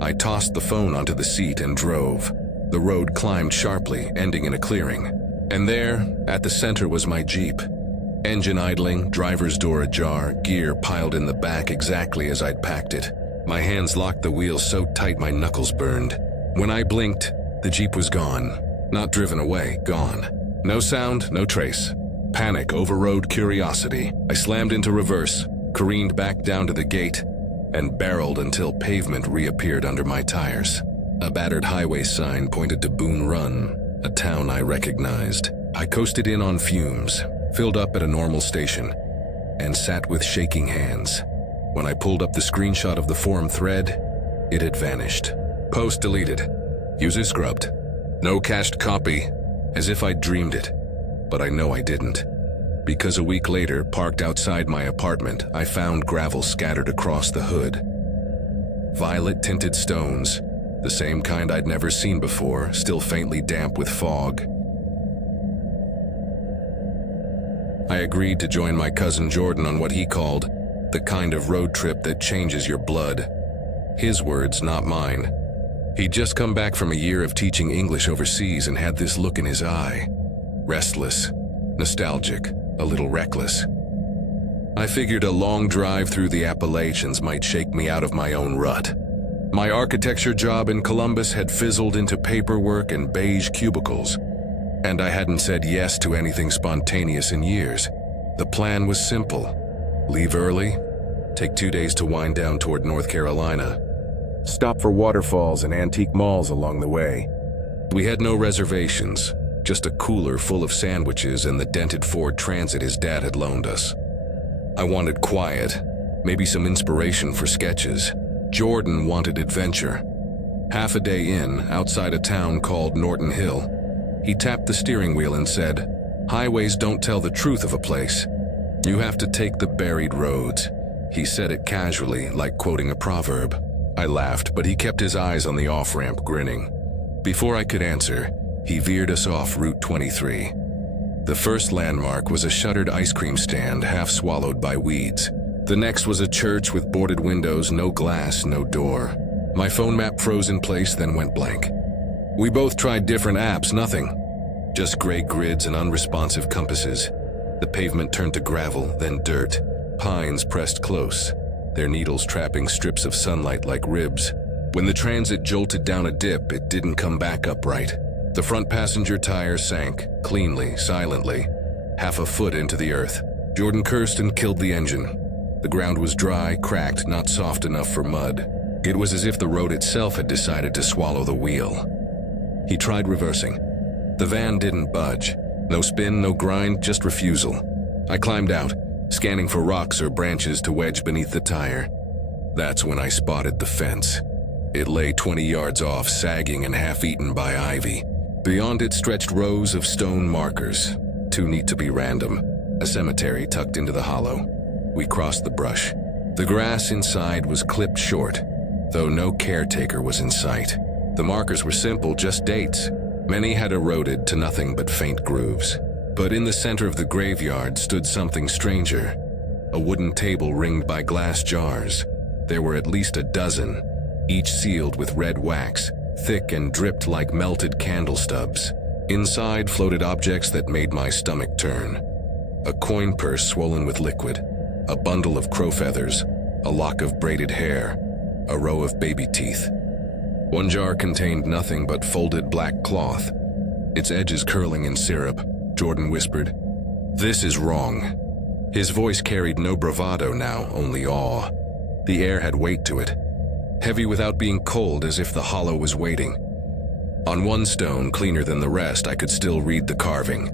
I tossed the phone onto the seat and drove. The road climbed sharply, ending in a clearing. And there, at the center, was my Jeep. Engine idling, driver's door ajar, gear piled in the back exactly as I'd packed it. My hands locked the wheel so tight my knuckles burned. When I blinked, the Jeep was gone. Not driven away, gone. No sound, no trace. Panic overrode curiosity. I slammed into reverse, careened back down to the gate, and barreled until pavement reappeared under my tires. A battered highway sign pointed to Boone Run, a town I recognized. I coasted in on fumes, filled up at a normal station. and sat with shaking hands. When I pulled up the screenshot of the forum thread, it had vanished. Post deleted. User scrubbed. No cached copy, as if I'd dreamed it. But I know I didn't. Because a week later, parked outside my apartment, I found gravel scattered across the hood. Violet-tinted stones, the same kind I'd never seen before, still faintly damp with fog. I agreed to join my cousin Jordan on what he called the kind of road trip that changes your blood. His words, not mine. He'd just come back from a year of teaching English overseas and had this look in his eye. Restless, nostalgic, a little reckless. I figured a long drive through the Appalachians might shake me out of my own rut. My architecture job in Columbus had fizzled into paperwork and beige cubicles, and I hadn't said yes to anything spontaneous in years. The plan was simple. Leave early, take 2 days to wind down toward North Carolina, stop for waterfalls and antique malls along the way. We had no reservations, just a cooler full of sandwiches and the dented Ford Transit his dad had loaned us. I wanted quiet, maybe some inspiration for sketches. Jordan wanted adventure. Half a day in, outside a town called Norton Hill, he tapped the steering wheel and said, "Highways don't tell the truth of a place. You have to take the buried roads." He said it casually, like quoting a proverb. I laughed, but he kept his eyes on the off-ramp, grinning. Before I could answer, he veered us off Route 23. The first landmark was a shuttered ice cream stand half swallowed by weeds. The next was a church with boarded windows, no glass, no door. My phone map froze in place, then went blank. We both tried different apps, nothing. Just gray grids and unresponsive compasses. The pavement turned to gravel, then dirt. Pines pressed close, their needles trapping strips of sunlight like ribs. When the transit jolted down a dip, it didn't come back upright. The front passenger tire sank, cleanly, silently, half a foot into the earth. Jordan cursed and killed the engine. The ground was dry, cracked, not soft enough for mud. It was as if the road itself had decided to swallow the wheel. He tried reversing. The van didn't budge. No spin, no grind, just refusal. I climbed out, scanning for rocks or branches to wedge beneath the tire. That's when I spotted the fence. It lay 20 yards off, sagging and half-eaten by ivy. Beyond it stretched rows of stone markers, too neat to be random, a cemetery tucked into the hollow. We crossed the brush. The grass inside was clipped short, though no caretaker was in sight. The markers were simple, just dates. Many had eroded to nothing but faint grooves. But in the center of the graveyard stood something stranger, a wooden table ringed by glass jars. There were at least a dozen, each sealed with red wax, thick and dripped like melted candle stubs. Inside floated objects that made my stomach turn. A coin purse swollen with liquid, a bundle of crow feathers, a lock of braided hair, a row of baby teeth. One jar contained nothing but folded black cloth, its edges curling in syrup. Jordan whispered, "This is wrong." His voice carried no bravado now, only awe. The air had weight to it, heavy without being cold, as if the hollow was waiting. On one stone, cleaner than the rest, I could still read the carving.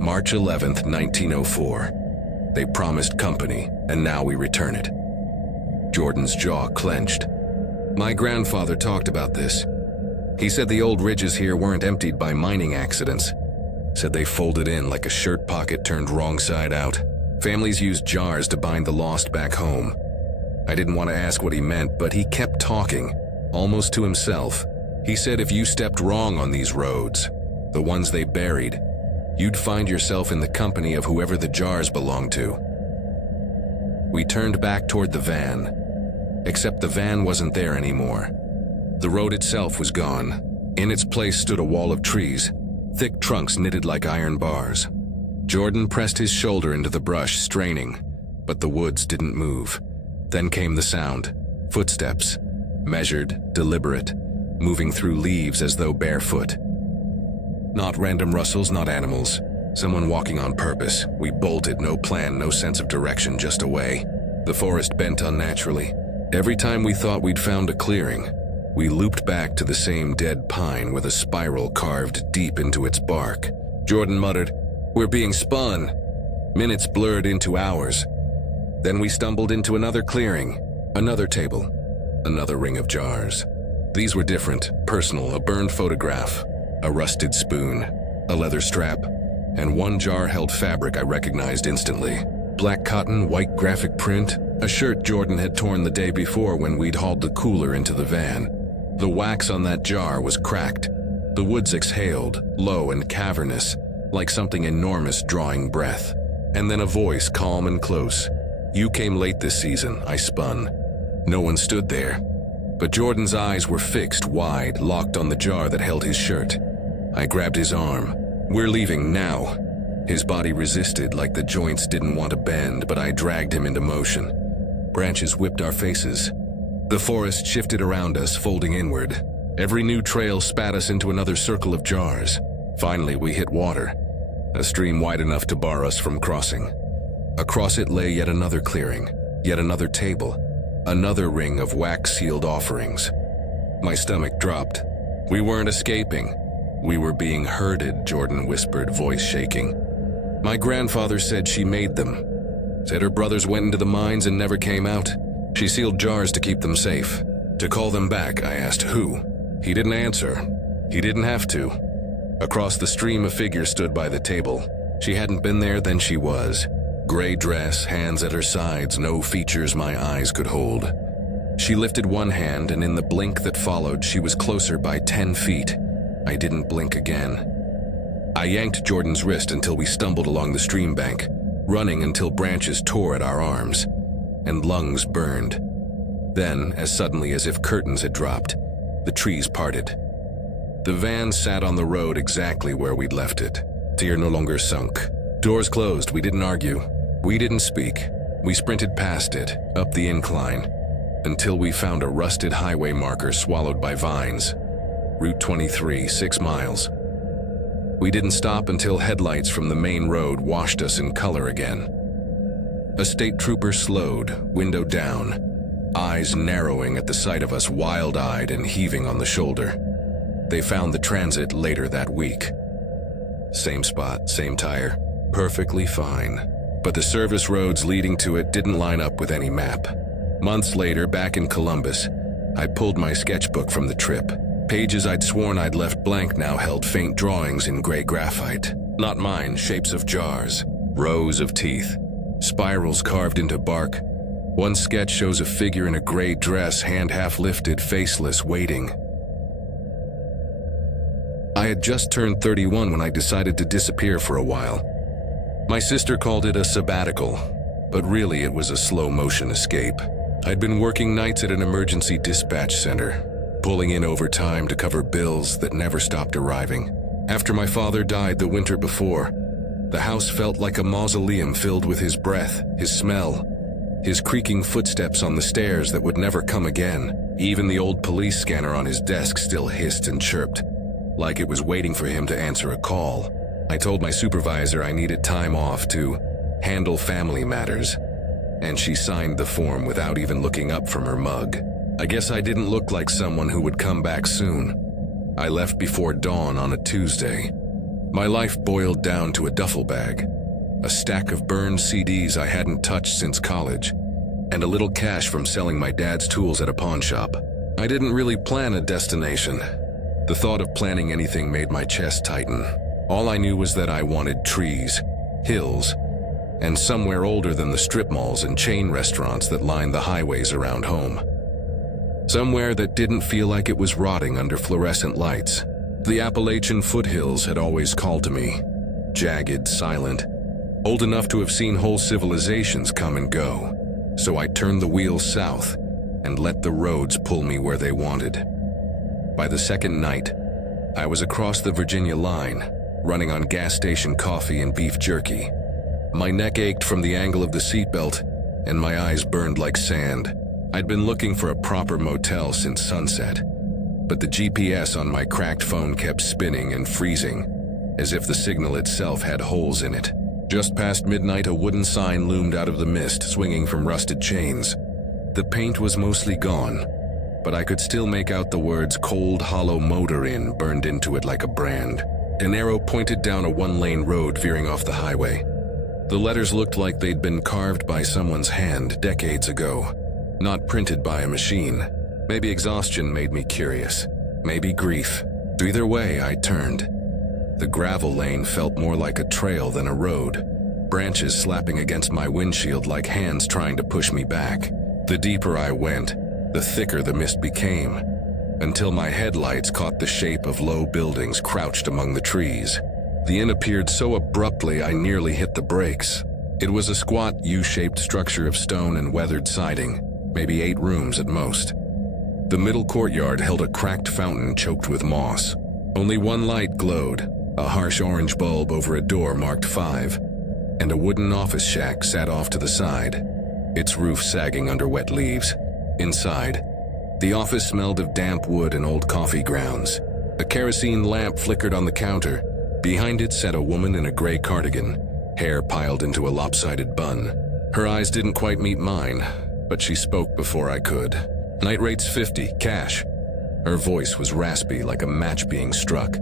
March 11th, 1904. They promised company, and now we return it. Jordan's jaw clenched. My grandfather talked about this. He said the old ridges here weren't emptied by mining accidents. Said they folded in like a shirt pocket turned wrong side out. Families used jars to bind the lost back home. I didn't want to ask what he meant, but he kept talking, almost to himself. He said if you stepped wrong on these roads, the ones they buried, you'd find yourself in the company of whoever the jars belonged to. We turned back toward the van, except the van wasn't there anymore. The road itself was gone. In its place stood a wall of trees, thick trunks knitted like iron bars. Jordan pressed his shoulder into the brush, straining, but the woods didn't move. Then came the sound, footsteps, measured, deliberate, moving through leaves as though barefoot. Not random rustles, not animals. Someone walking on purpose. We bolted, no plan, no sense of direction, just away. The forest bent unnaturally. Every time we thought we'd found a clearing, we looped back to the same dead pine with a spiral carved deep into its bark. Jordan muttered, "We're being spun." Minutes blurred into hours. Then we stumbled into another clearing, another table, another ring of jars. These were different, personal, a burned photograph, a rusted spoon, a leather strap, and one jar held fabric I recognized instantly. Black cotton, white graphic print, a shirt Jordan had torn the day before when we'd hauled the cooler into the van. The wax on that jar was cracked. The woods exhaled, low and cavernous, like something enormous drawing breath. And then a voice, calm and close. "You came late this season," I spun. No one stood there, but Jordan's eyes were fixed wide, locked on the jar that held his shirt. I grabbed his arm. "We're leaving now." His body resisted like the joints didn't want to bend, but I dragged him into motion. Branches whipped our faces. The forest shifted around us, folding inward. Every new trail spat us into another circle of jars. Finally, we hit water, a stream wide enough to bar us from crossing. Across it lay yet another clearing, yet another table, another ring of wax-sealed offerings. My stomach dropped. We weren't escaping. We were being herded, Jordan whispered, voice shaking. My grandfather said she made them. Said her brothers went into the mines and never came out. She sealed jars to keep them safe. To call them back, I asked who. He didn't answer. He didn't have to. Across the stream, a figure stood by the table. She hadn't been there, then she was. Gray dress, hands at her sides, no features my eyes could hold. She lifted one hand, and in the blink that followed, she was closer by 10 feet. I didn't blink again. I yanked Jordan's wrist until we stumbled along the stream bank, running until branches tore at our arms, and lungs burned. Then, as suddenly as if curtains had dropped, the trees parted. The van sat on the road exactly where we'd left it. Tear no longer sunk. Doors closed, we didn't argue. We didn't speak. We sprinted past it, up the incline, until we found a rusted highway marker swallowed by vines. Route 23, 6 miles. We didn't stop until headlights from the main road washed us in color again. A state trooper slowed, window down, eyes narrowing at the sight of us, wild-eyed and heaving on the shoulder. They found the transit later that week. Same spot, same tire, perfectly fine. But the service roads leading to it didn't line up with any map. Months later, back in Columbus, I pulled my sketchbook from the trip. Pages I'd sworn I'd left blank now held faint drawings in gray graphite. Not mine, shapes of jars, rows of teeth, spirals carved into bark. One sketch shows a figure in a gray dress, hand half lifted, faceless, waiting. I had just turned 31 when I decided to disappear for a while. My sister called it a sabbatical, but really it was a slow-motion escape. I'd been working nights at an emergency dispatch center, pulling in overtime to cover bills that never stopped arriving. After my father died the winter before, the house felt like a mausoleum filled with his breath, his smell, his creaking footsteps on the stairs that would never come again. Even the old police scanner on his desk still hissed and chirped, like it was waiting for him to answer a call. I told my supervisor I needed time off to handle family matters, and she signed the form without even looking up from her mug. I guess I didn't look like someone who would come back soon. I left before dawn on a Tuesday. My life boiled down to a duffel bag, a stack of burned CDs I hadn't touched since college, and a little cash from selling my dad's tools at a pawn shop. I didn't really plan a destination. The thought of planning anything made my chest tighten. All I knew was that I wanted trees, hills, and somewhere older than the strip malls and chain restaurants that lined the highways around home. Somewhere that didn't feel like it was rotting under fluorescent lights. The Appalachian foothills had always called to me, jagged, silent, old enough to have seen whole civilizations come and go. So I turned the wheel south and let the roads pull me where they wanted. By the second night, I was across the Virginia line, running on gas station coffee and beef jerky. My neck ached from the angle of the seatbelt, and my eyes burned like sand. I'd been looking for a proper motel since sunset, but the GPS on my cracked phone kept spinning and freezing, as if the signal itself had holes in it. Just past midnight, a wooden sign loomed out of the mist, swinging from rusted chains. The paint was mostly gone, but I could still make out the words "Cold Hollow Motor Inn" burned into it like a brand. An arrow pointed down a one-lane road veering off the highway. The letters looked like they'd been carved by someone's hand decades ago, not printed by a machine. Maybe exhaustion made me curious. Maybe grief. Either way, I turned. The gravel lane felt more like a trail than a road, branches slapping against my windshield like hands trying to push me back. The deeper I went, the thicker the mist became, until my headlights caught the shape of low buildings crouched among the trees. The inn appeared so abruptly I nearly hit the brakes. It was a squat, U-shaped structure of stone and weathered siding, maybe 8 rooms at most. The middle courtyard held a cracked fountain choked with moss. Only one light glowed, a harsh orange bulb over a door marked 5, and a wooden office shack sat off to the side, its roof sagging under wet leaves. Inside, the office smelled of damp wood and old coffee grounds. A kerosene lamp flickered on the counter. Behind it sat a woman in a gray cardigan, hair piled into a lopsided bun. Her eyes didn't quite meet mine, but she spoke before I could. "Night rate's 50, cash." Her voice was raspy like a match being struck.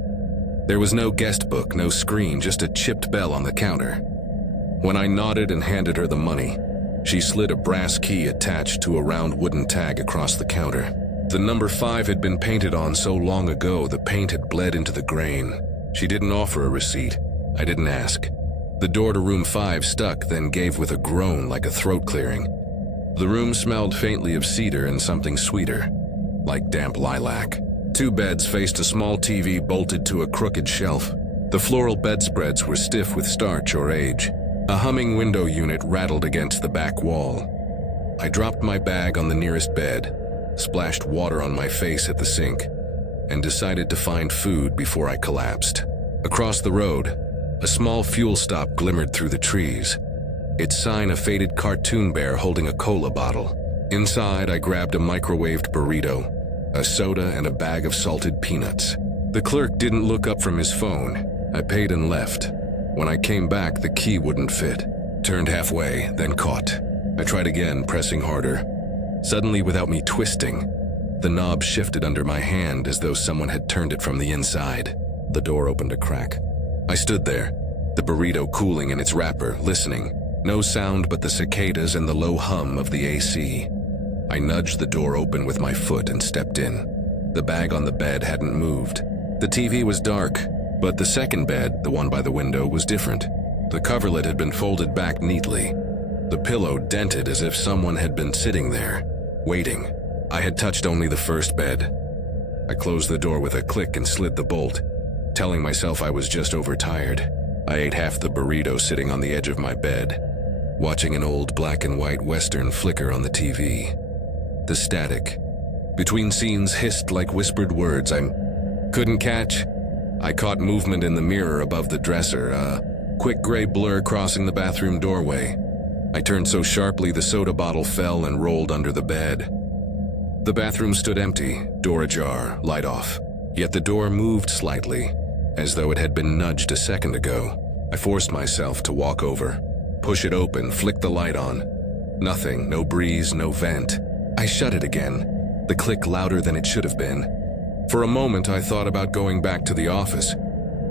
There was no guest book, no screen, just a chipped bell on the counter. When I nodded and handed her the money, she slid a brass key attached to a round wooden tag across the counter. The number 5 had been painted on so long ago the paint had bled into the grain. She didn't offer a receipt. I didn't ask. The door to room 5 stuck, then gave with a groan like a throat clearing. The room smelled faintly of cedar and something sweeter, like damp lilac. 2 beds faced a small TV bolted to a crooked shelf. The floral bedspreads were stiff with starch or age. A humming window unit rattled against the back wall. I dropped my bag on the nearest bed, splashed water on my face at the sink, and decided to find food before I collapsed. Across the road, a small fuel stop glimmered through the trees, its sign a faded cartoon bear holding a cola bottle. Inside, I grabbed a microwaved burrito, a soda, and a bag of salted peanuts. The clerk didn't look up from his phone. I paid and left. When I came back, the key wouldn't fit. Turned halfway, then caught. I tried again, pressing harder. Suddenly, without me twisting, the knob shifted under my hand as though someone had turned it from the inside. The door opened a crack. I stood there, the burrito cooling in its wrapper, listening. No sound but the cicadas and the low hum of the AC. I nudged the door open with my foot and stepped in. The bag on the bed hadn't moved. The TV was dark, but the second bed, the one by the window, was different. The coverlet had been folded back neatly. The pillow dented as if someone had been sitting there, waiting. I had touched only the first bed. I closed the door with a click and slid the bolt, telling myself I was just overtired. I ate half the burrito sitting on the edge of my bed, watching an old black and white Western flicker on the TV. The static between scenes hissed like whispered words I couldn't catch. I caught movement in the mirror above the dresser, a quick gray blur crossing the bathroom doorway. I turned so sharply the soda bottle fell and rolled under the bed. The bathroom stood empty, door ajar, light off. Yet the door moved slightly, as though it had been nudged a second ago. I forced myself to walk over, push it open, flick the light on. Nothing, no breeze, no vent. I shut it again, the click louder than it should have been. For a moment I thought about going back to the office,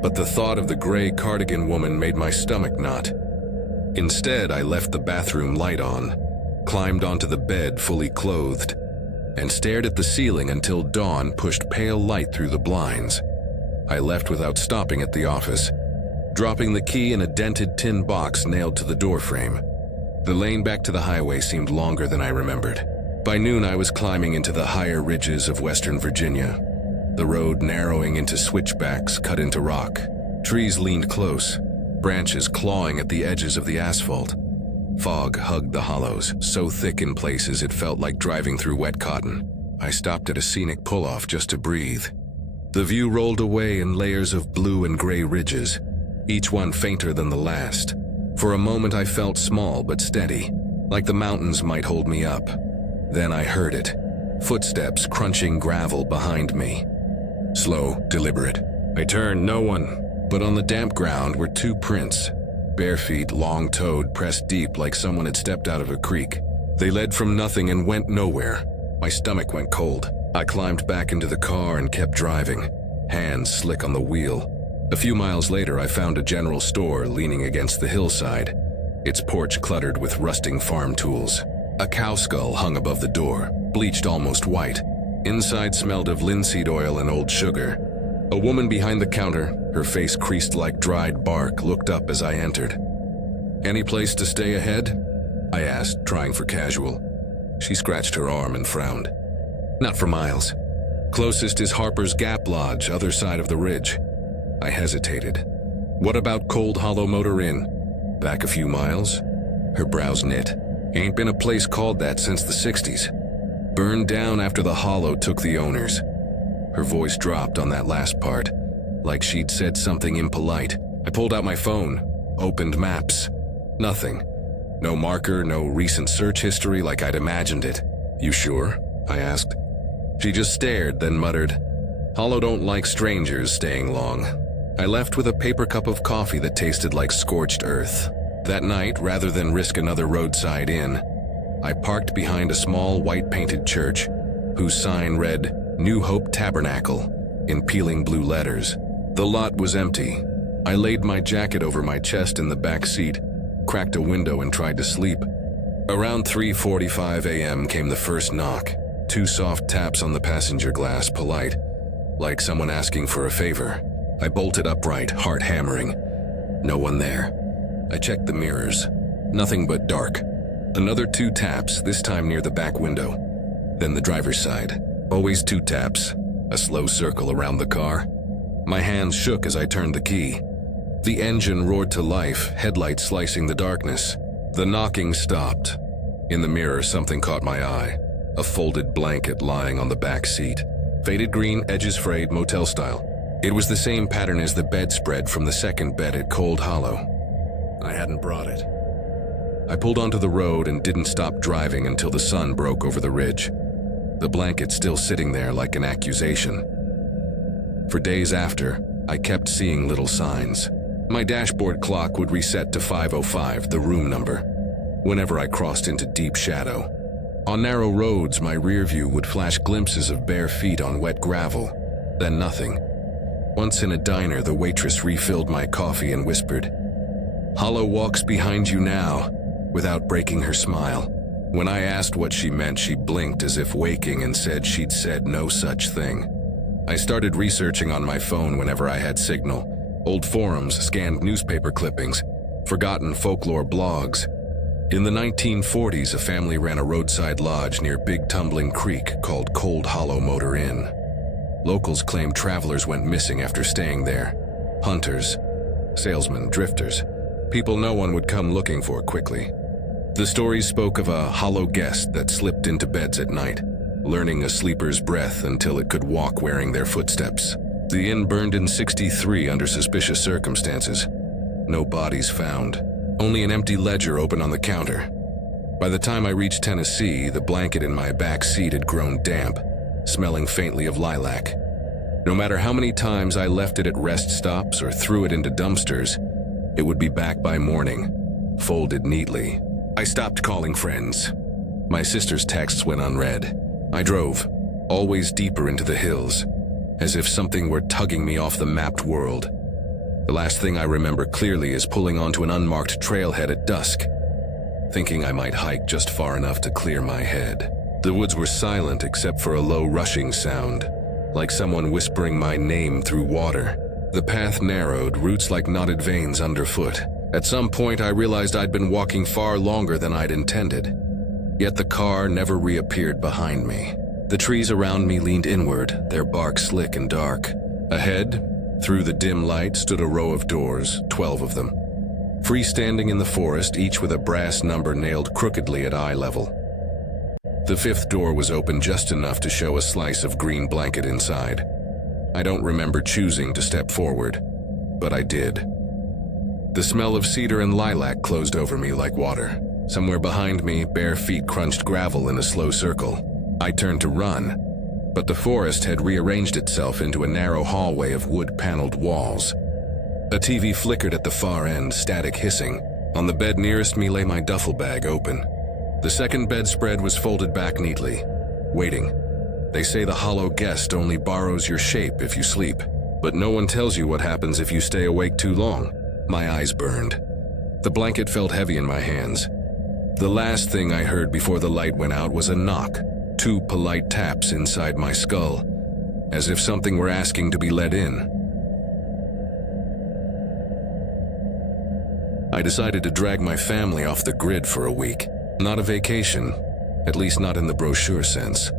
but the thought of the gray cardigan woman made my stomach knot. Instead, I left the bathroom light on, climbed onto the bed fully clothed, and stared at the ceiling until dawn pushed pale light through the blinds. I left without stopping at the office, dropping the key in a dented tin box nailed to the doorframe. The lane back to the highway seemed longer than I remembered. By noon, I was climbing into the higher ridges of Western Virginia, the road narrowing into switchbacks cut into rock. Trees leaned close, branches clawing at the edges of the asphalt. Fog hugged the hollows, so thick in places it felt like driving through wet cotton. I stopped at a scenic pull-off just to breathe. The view rolled away in layers of blue and gray ridges, each one fainter than the last. For a moment I felt small but steady, like the mountains might hold me up. Then I heard it, footsteps crunching gravel behind me. Slow, deliberate. I turned, no one. But on the damp ground were 2 prints, bare feet, long-toed, pressed deep like someone had stepped out of a creek. They led from nothing and went nowhere. My stomach went cold. I climbed back into the car and kept driving, hands slick on the wheel. A few miles later, I found a general store leaning against the hillside, its porch cluttered with rusting farm tools. A cow skull hung above the door, bleached almost white. Inside smelled of linseed oil and old sugar. A woman behind the counter, her face creased like dried bark, looked up as I entered. "Any place to stay ahead?" I asked, trying for casual. She scratched her arm and frowned. "Not for miles. Closest is Harper's Gap Lodge, other side of the ridge." I hesitated. "What about Cold Hollow Motor Inn? Back a few miles?" Her brows knit. "Ain't been a place called that since the 60s. Burned down after the Hollow took the owners." Her voice dropped on that last part, like she'd said something impolite. I pulled out my phone, opened maps. Nothing. No marker, no recent search history like I'd imagined it. "You sure?" I asked. She just stared, then muttered, "Hollow don't like strangers staying long." I left with a paper cup of coffee that tasted like scorched earth. That night, rather than risk another roadside inn, I parked behind a small white-painted church, whose sign read, "New Hope Tabernacle," in peeling blue letters. The lot was empty. I laid my jacket over my chest in the back seat, cracked a window and tried to sleep. Around 3:45 a.m. came the first knock. 2 soft taps on the passenger glass, polite, like someone asking for a favor. I bolted upright, heart hammering. No one there. I checked the mirrors. Nothing but dark. Another 2 taps, this time near the back window. Then the driver's side. Always 2 taps. A slow circle around the car. My hands shook as I turned the key. The engine roared to life, headlights slicing the darkness. The knocking stopped. In the mirror, something caught my eye. A folded blanket lying on the back seat. Faded green, edges frayed, motel style. It was the same pattern as the bedspread from the second bed at Cold Hollow. I hadn't brought it. I pulled onto the road and didn't stop driving until the sun broke over the ridge. The blanket still sitting there like an accusation. For days after, I kept seeing little signs. My dashboard clock would reset to 5:05, the room number, whenever I crossed into deep shadow. On narrow roads, my rear view would flash glimpses of bare feet on wet gravel, then nothing. Once in a diner, the waitress refilled my coffee and whispered, "Hollow walks behind you now," without breaking her smile. When I asked what she meant, she blinked as if waking and said she'd said no such thing. I started researching on my phone whenever I had signal. Old forums, scanned newspaper clippings, forgotten folklore blogs. In the 1940s, a family ran a roadside lodge near Big Tumbling Creek called Cold Hollow Motor Inn. Locals claimed travelers went missing after staying there. Hunters, salesmen, drifters, people no one would come looking for quickly. The stories spoke of a hollow guest that slipped into beds at night, learning a sleeper's breath until it could walk wearing their footsteps. The inn burned in '63 under suspicious circumstances. No bodies found. Only an empty ledger open on the counter. By the time I reached Tennessee, the blanket in my back seat had grown damp, smelling faintly of lilac. No matter how many times I left it at rest stops or threw it into dumpsters, it would be back by morning, folded neatly. I stopped calling friends. My sister's texts went unread. I drove, always deeper into the hills, as if something were tugging me off the mapped world. The last thing I remember clearly is pulling onto an unmarked trailhead at dusk, thinking I might hike just far enough to clear my head. The woods were silent except for a low rushing sound, like someone whispering my name through water. The path narrowed, roots like knotted veins underfoot. At some point, I realized I'd been walking far longer than I'd intended, yet the car never reappeared behind me. The trees around me leaned inward, their bark slick and dark. Ahead, through the dim light, stood a row of doors, 12 of them, freestanding in the forest, each with a brass number nailed crookedly at eye level. The 5th door was open just enough to show a slice of green blanket inside. I don't remember choosing to step forward, but I did. The smell of cedar and lilac closed over me like water. Somewhere behind me, bare feet crunched gravel in a slow circle. I turned to run, but the forest had rearranged itself into a narrow hallway of wood-paneled walls. A TV flickered at the far end, static hissing. On the bed nearest me lay my duffel bag open. The second bedspread was folded back neatly, waiting. They say the hollow guest only borrows your shape if you sleep, but no one tells you what happens if you stay awake too long. My eyes burned. The blanket felt heavy in my hands. The last thing I heard before the light went out was a knock, 2 polite taps inside my skull, as if something were asking to be let in. I decided to drag my family off the grid for a week. Not a vacation, at least not in the brochure sense.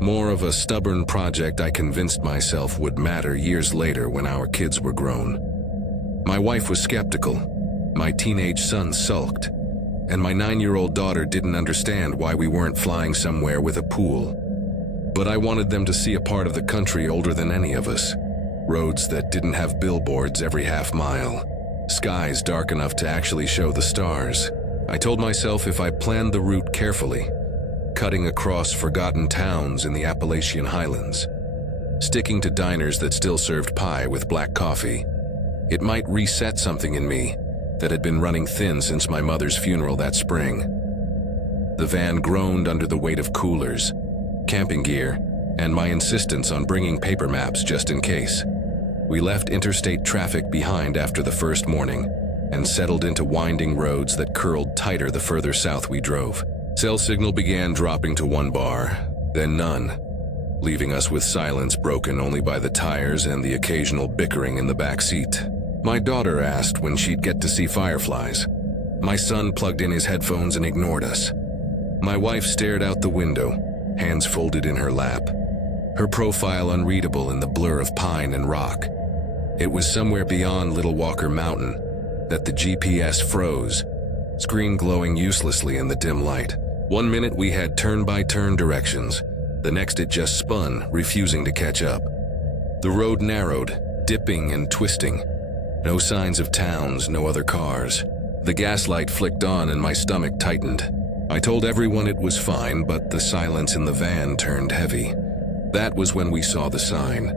More of a stubborn project I convinced myself would matter years later when our kids were grown. My wife was skeptical, my teenage son sulked, and my 9-year-old daughter didn't understand why we weren't flying somewhere with a pool. But I wanted them to see a part of the country older than any of us. Roads that didn't have billboards every half mile. Skies dark enough to actually show the stars. I told myself if I planned the route carefully, cutting across forgotten towns in the Appalachian highlands, sticking to diners that still served pie with black coffee, it might reset something in me that had been running thin since my mother's funeral that spring. The van groaned under the weight of coolers, camping gear, and my insistence on bringing paper maps just in case. We left interstate traffic behind after the first morning and settled into winding roads that curled tighter the further south we drove. Cell signal began dropping to 1 bar, then none, leaving us with silence broken only by the tires and the occasional bickering in the back seat. My daughter asked when she'd get to see fireflies. My son plugged in his headphones and ignored us. My wife stared out the window, hands folded in her lap, her profile unreadable in the blur of pine and rock. It was somewhere beyond Little Walker Mountain that the GPS froze, screen glowing uselessly in the dim light. 1 minute we had turn-by-turn directions, the next it just spun, refusing to catch up. The road narrowed, dipping and twisting. No signs of towns, no other cars. The gaslight flicked on and my stomach tightened. I told everyone it was fine, but the silence in the van turned heavy. That was when we saw the sign.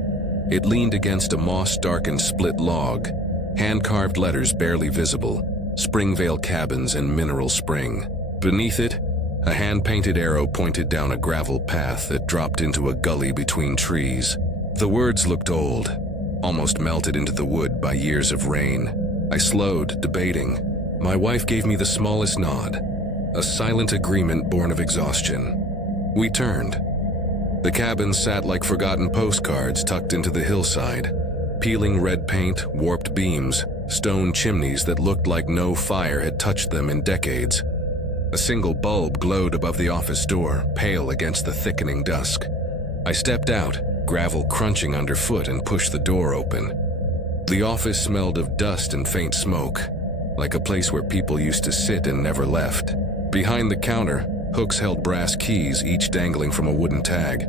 It leaned against a moss-darkened split log, hand-carved letters barely visible, Springvale Cabins and Mineral Spring. Beneath it, a hand-painted arrow pointed down a gravel path that dropped into a gully between trees. The words looked old, almost melted into the wood by years of rain. I slowed, debating. My wife gave me the smallest nod, a silent agreement born of exhaustion. We turned. The cabins sat like forgotten postcards tucked into the hillside, peeling red paint, warped beams, stone chimneys that looked like no fire had touched them in decades. A single bulb glowed above the office door, pale against the thickening dusk. I stepped out, gravel crunching underfoot, and pushed the door open. The office smelled of dust and faint smoke, like a place where people used to sit and never left. Behind the counter, hooks held brass keys, each dangling from a wooden tag.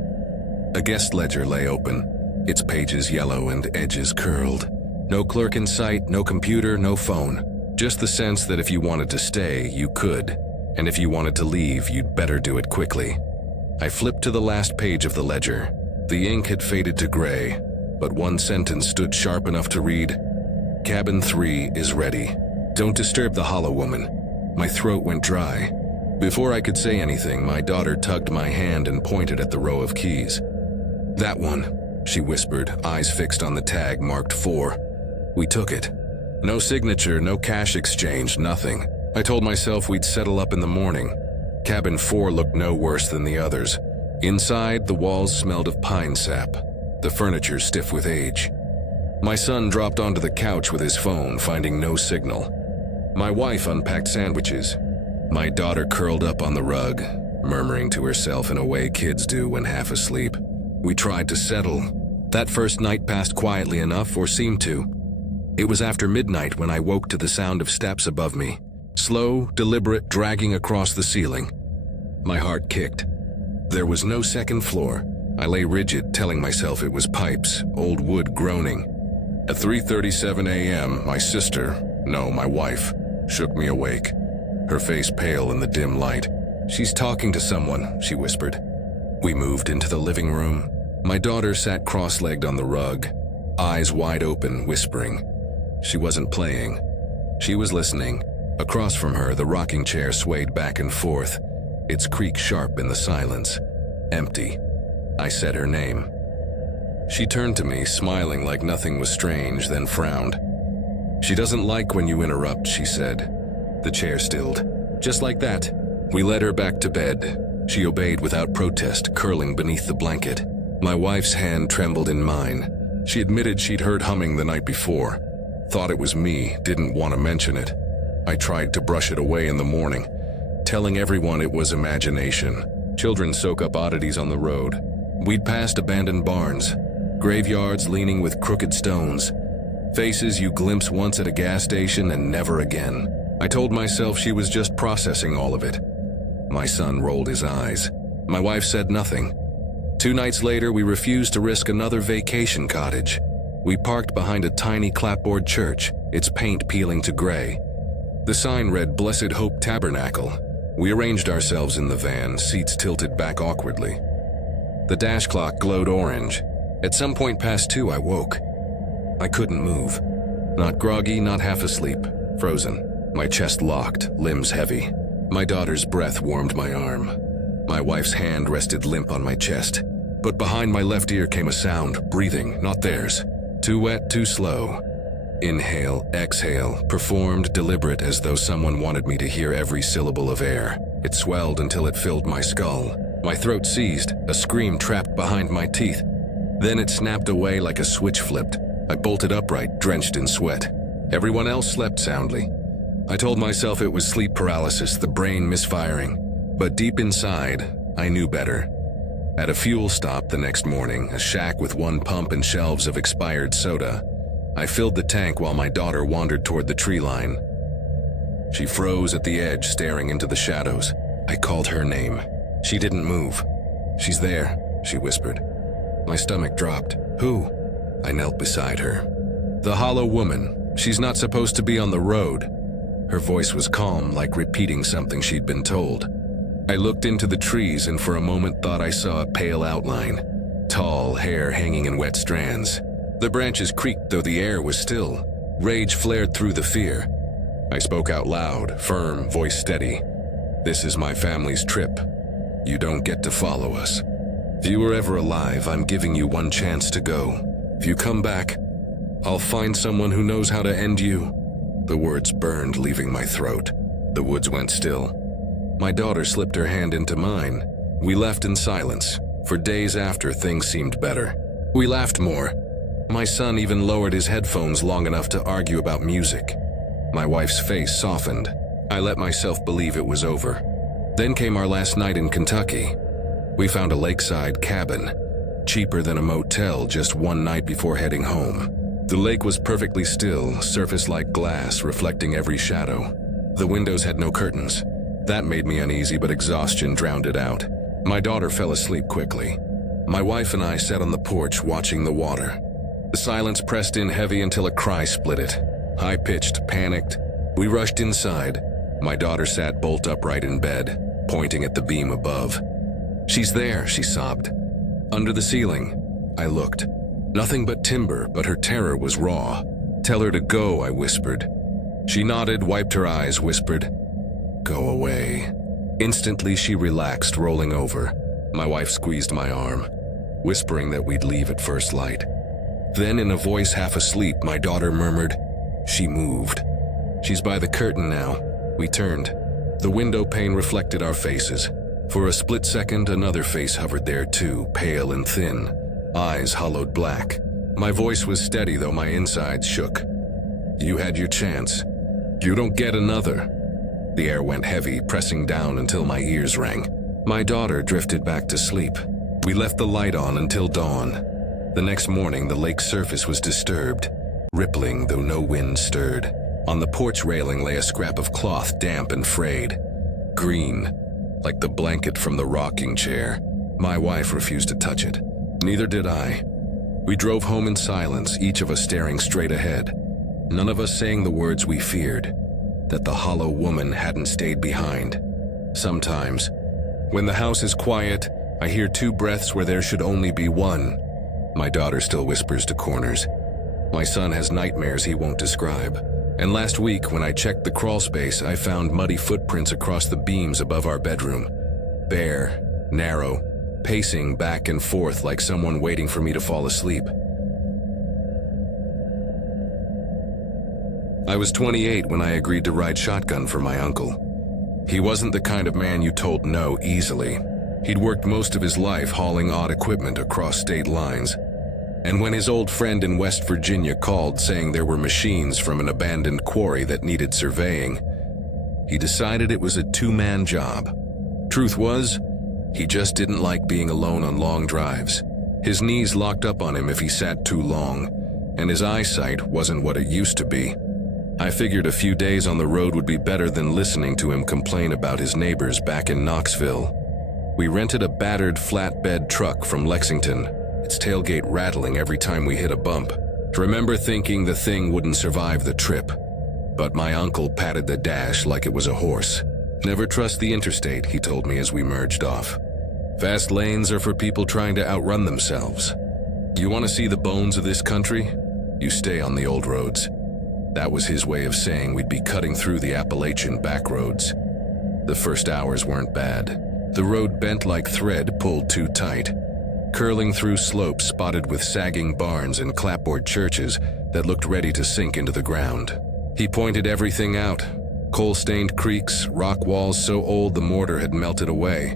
A guest ledger lay open, its pages yellow and edges curled. No clerk in sight, no computer, no phone. Just the sense that if you wanted to stay, you could, and if you wanted to leave, you'd better do it quickly. I flipped to the last page of the ledger. The ink had faded to gray, but one sentence stood sharp enough to read, "Cabin 3 is ready. Don't disturb the hollow woman." My throat went dry. Before I could say anything, my daughter tugged my hand and pointed at the row of keys. "That one," she whispered, eyes fixed on the tag marked 4. We took it. No signature, no cash exchange, nothing. I told myself we'd settle up in the morning. Cabin 4 looked no worse than the others. Inside, the walls smelled of pine sap, the furniture stiff with age. My son dropped onto the couch with his phone, finding no signal. My wife unpacked sandwiches. My daughter curled up on the rug, murmuring to herself in a way kids do when half asleep. We tried to settle. That first night passed quietly enough, or seemed to. It was after midnight when I woke to the sound of steps above me, slow, deliberate, dragging across the ceiling. My heart kicked. There was no second floor. I lay rigid, telling myself it was pipes, old wood groaning. At 3:37 a.m., my wife, shook me awake, her face pale in the dim light. "She's talking to someone," she whispered. We moved into the living room. My daughter sat cross-legged on the rug, eyes wide open, whispering. She wasn't playing. She was listening. Across from her, the rocking chair swayed back and forth, its creak sharp in the silence. "Empty." I said her name. She turned to me, smiling like nothing was strange, then frowned. "She doesn't like when you interrupt," she said. The chair stilled. Just like that, we led her back to bed. She obeyed without protest, curling beneath the blanket. My wife's hand trembled in mine. She admitted she'd heard humming the night before. Thought it was me, didn't want to mention it. I tried to brush it away in the morning, telling everyone it was imagination. Children soak up oddities on the road. We'd passed abandoned barns, graveyards leaning with crooked stones, faces you glimpse once at a gas station and never again. I told myself she was just processing all of it. My son rolled his eyes. My wife said nothing. 2 nights later, we refused to risk another vacation cottage. We parked behind a tiny clapboard church, its paint peeling to gray. The sign read Blessed Hope Tabernacle. We arranged ourselves in the van, seats tilted back awkwardly. The dash clock glowed orange. At some point past 2, I woke. I couldn't move. Not groggy, not half asleep. Frozen. My chest locked, limbs heavy. My daughter's breath warmed my arm. My wife's hand rested limp on my chest. But behind my left ear came a sound, breathing, not theirs. Too wet, too slow. Inhale, exhale, performed, deliberate, as though someone wanted me to hear every syllable of air. It swelled until it filled my skull. My throat seized, a scream trapped behind my teeth. Then it snapped away like a switch flipped. I bolted upright, drenched in sweat. Everyone else slept soundly. I told myself it was sleep paralysis, the brain misfiring. But deep inside, I knew better. At a fuel stop the next morning, a shack with 1 pump and shelves of expired soda, I filled the tank while my daughter wandered toward the tree line. She froze at the edge, staring into the shadows. I called her name. She didn't move. "She's there," she whispered. My stomach dropped. "Who?" I knelt beside her. "The hollow woman. She's not supposed to be on the road." Her voice was calm, like repeating something she'd been told. I looked into the trees and for a moment thought I saw a pale outline. Tall, hair hanging in wet strands. The branches creaked though the air was still. Rage flared through the fear. I spoke out loud, firm, voice steady. "This is my family's trip. You don't get to follow us. If you were ever alive, I'm giving you 1 chance to go. If you come back, I'll find someone who knows how to end you." The words burned, leaving my throat. The woods went still. My daughter slipped her hand into mine. We left in silence. For days after, things seemed better. We laughed more. My son even lowered his headphones long enough to argue about music. My wife's face softened. I let myself believe it was over. Then came our last night in Kentucky. We found a lakeside cabin, cheaper than a motel, just 1 night before heading home. The lake was perfectly still, surface like glass, reflecting every shadow. The windows had no curtains. That made me uneasy, but exhaustion drowned it out. My daughter fell asleep quickly. My wife and I sat on the porch watching the water. The silence pressed in heavy until a cry split it. High-pitched, panicked. We rushed inside. My daughter sat bolt upright in bed, pointing at the beam above. "She's there," she sobbed. "Under the ceiling." I looked. Nothing but timber, but her terror was raw. "Tell her to go," I whispered. She nodded, wiped her eyes, whispered, "Go away." Instantly she relaxed, rolling over. My wife squeezed my arm, whispering that we'd leave at first light. Then, in a voice half asleep, my daughter murmured, "She moved." "She's by the curtain now." We turned. The window pane reflected our faces. For a split second, another face hovered there too, pale and thin, eyes hollowed black. My voice was steady, though my insides shook. "You had your chance. You don't get another." The air went heavy, pressing down until my ears rang. My daughter drifted back to sleep. We left the light on until dawn. The next morning, the lake's surface was disturbed, rippling though no wind stirred. On the porch railing lay a scrap of cloth, damp and frayed. Green, like the blanket from the rocking chair. My wife refused to touch it. Neither did I. We drove home in silence, each of us staring straight ahead. None of us saying the words we feared, that the hollow woman hadn't stayed behind. Sometimes, when the house is quiet, I hear 2 breaths where there should only be 1. My daughter still whispers to corners. My son has nightmares he won't describe. And last week, when I checked the crawl space, I found muddy footprints across the beams above our bedroom. Bare, narrow, pacing back and forth like someone waiting for me to fall asleep. I was 28 when I agreed to ride shotgun for my uncle. He wasn't the kind of man you told no easily. He'd worked most of his life hauling odd equipment across state lines. And when his old friend in West Virginia called saying there were machines from an abandoned quarry that needed surveying, he decided it was a two-man job. Truth was, he just didn't like being alone on long drives. His knees locked up on him if he sat too long, and his eyesight wasn't what it used to be. I figured a few days on the road would be better than listening to him complain about his neighbors back in Knoxville. We rented a battered flatbed truck from Lexington, its tailgate rattling every time we hit a bump. I remember thinking the thing wouldn't survive the trip, but my uncle patted the dash like it was a horse. Never trust the interstate, he told me as we merged off. Fast lanes are for people trying to outrun themselves. You want to see the bones of this country? You stay on the old roads. That was his way of saying we'd be cutting through the Appalachian backroads. The first hours weren't bad. The road bent like thread pulled too tight, curling through slopes spotted with sagging barns and clapboard churches that looked ready to sink into the ground. He pointed everything out. Coal-stained creeks, rock walls so old the mortar had melted away.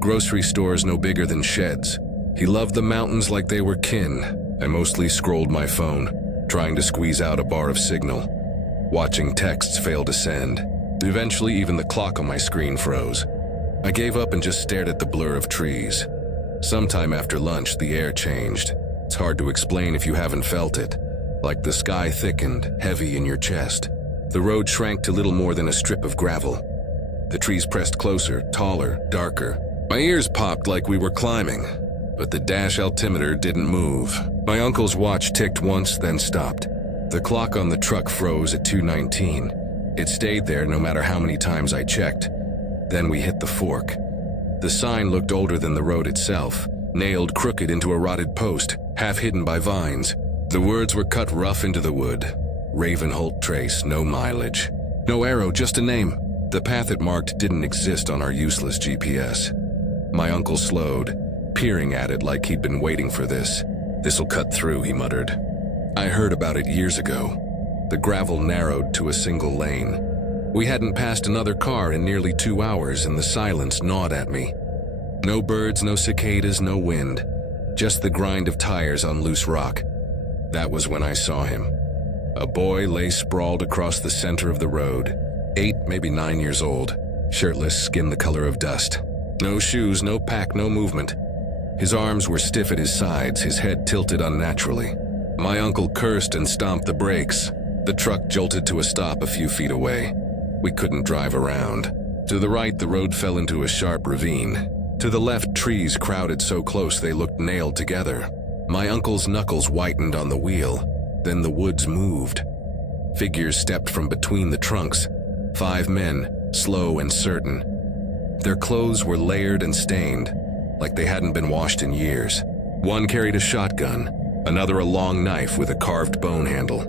Grocery stores no bigger than sheds. He loved the mountains like they were kin. I mostly scrolled my phone, trying to squeeze out a bar of signal, watching texts fail to send. Eventually, even the clock on my screen froze. I gave up and just stared at the blur of trees. Sometime after lunch, the air changed. It's hard to explain if you haven't felt it. Like the sky thickened, heavy in your chest. The road shrank to little more than a strip of gravel. The trees pressed closer, taller, darker. My ears popped like we were climbing, but the dash altimeter didn't move. My uncle's watch ticked once, then stopped. The clock on the truck froze at 2:19. It stayed there no matter how many times I checked. Then we hit the fork. The sign looked older than the road itself, nailed crooked into a rotted post, half hidden by vines. The words were cut rough into the wood. Ravenholt Trace, no mileage. No arrow, just a name. The path it marked didn't exist on our useless GPS. My uncle slowed, peering at it like he'd been waiting for this. "This'll cut through," he muttered. I heard about it years ago. The gravel narrowed to a single lane. We hadn't passed another car in nearly 2 hours, and the silence gnawed at me. No birds, no cicadas, no wind. Just the grind of tires on loose rock. That was when I saw him. A boy lay sprawled across the center of the road. 8, maybe 9 years old. Shirtless, skin the color of dust. No shoes, no pack, no movement. His arms were stiff at his sides, his head tilted unnaturally. My uncle cursed and stomped the brakes. The truck jolted to a stop a few feet away. We couldn't drive around. To the right, the road fell into a sharp ravine. To the left, trees crowded so close they looked nailed together. My uncle's knuckles whitened on the wheel. Then the woods moved. Figures stepped from between the trunks. 5 men, slow and certain. Their clothes were layered and stained, like they hadn't been washed in years. One carried a shotgun, another a long knife with a carved bone handle.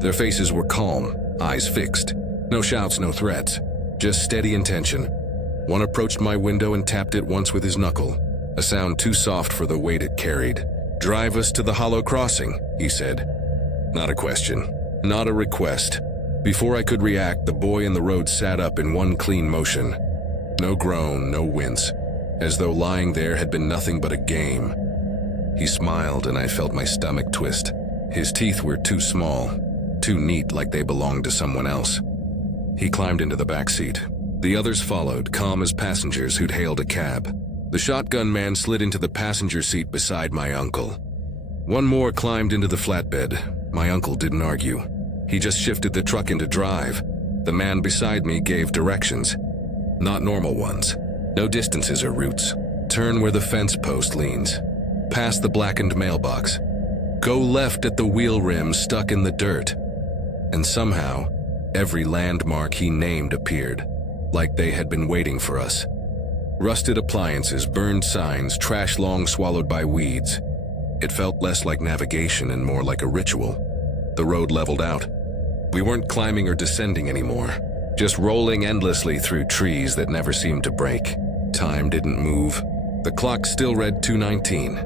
Their faces were calm, eyes fixed. No shouts, no threats, just steady intention. One approached my window and tapped it once with his knuckle, a sound too soft for the weight it carried. "Drive us to the hollow crossing," he said. Not a question, not a request. Before I could react, the boy in the road sat up in one clean motion. No groan, no wince, as though lying there had been nothing but a game. He smiled and I felt my stomach twist. His teeth were too small, too neat, like they belonged to someone else. He climbed into the back seat. The others followed, calm as passengers who'd hailed a cab. The shotgun man slid into the passenger seat beside my uncle. One more climbed into the flatbed. My uncle didn't argue. He just shifted the truck into drive. The man beside me gave directions. Not normal ones. No distances or routes. Turn where the fence post leans. Past the blackened mailbox. Go left at the wheel rim stuck in the dirt. And somehow, every landmark he named appeared, like they had been waiting for us. Rusted appliances, burned signs, trash long swallowed by weeds. It felt less like navigation and more like a ritual. The road leveled out. We weren't climbing or descending anymore, just rolling endlessly through trees that never seemed to break. Time didn't move. The clock still read 2:19.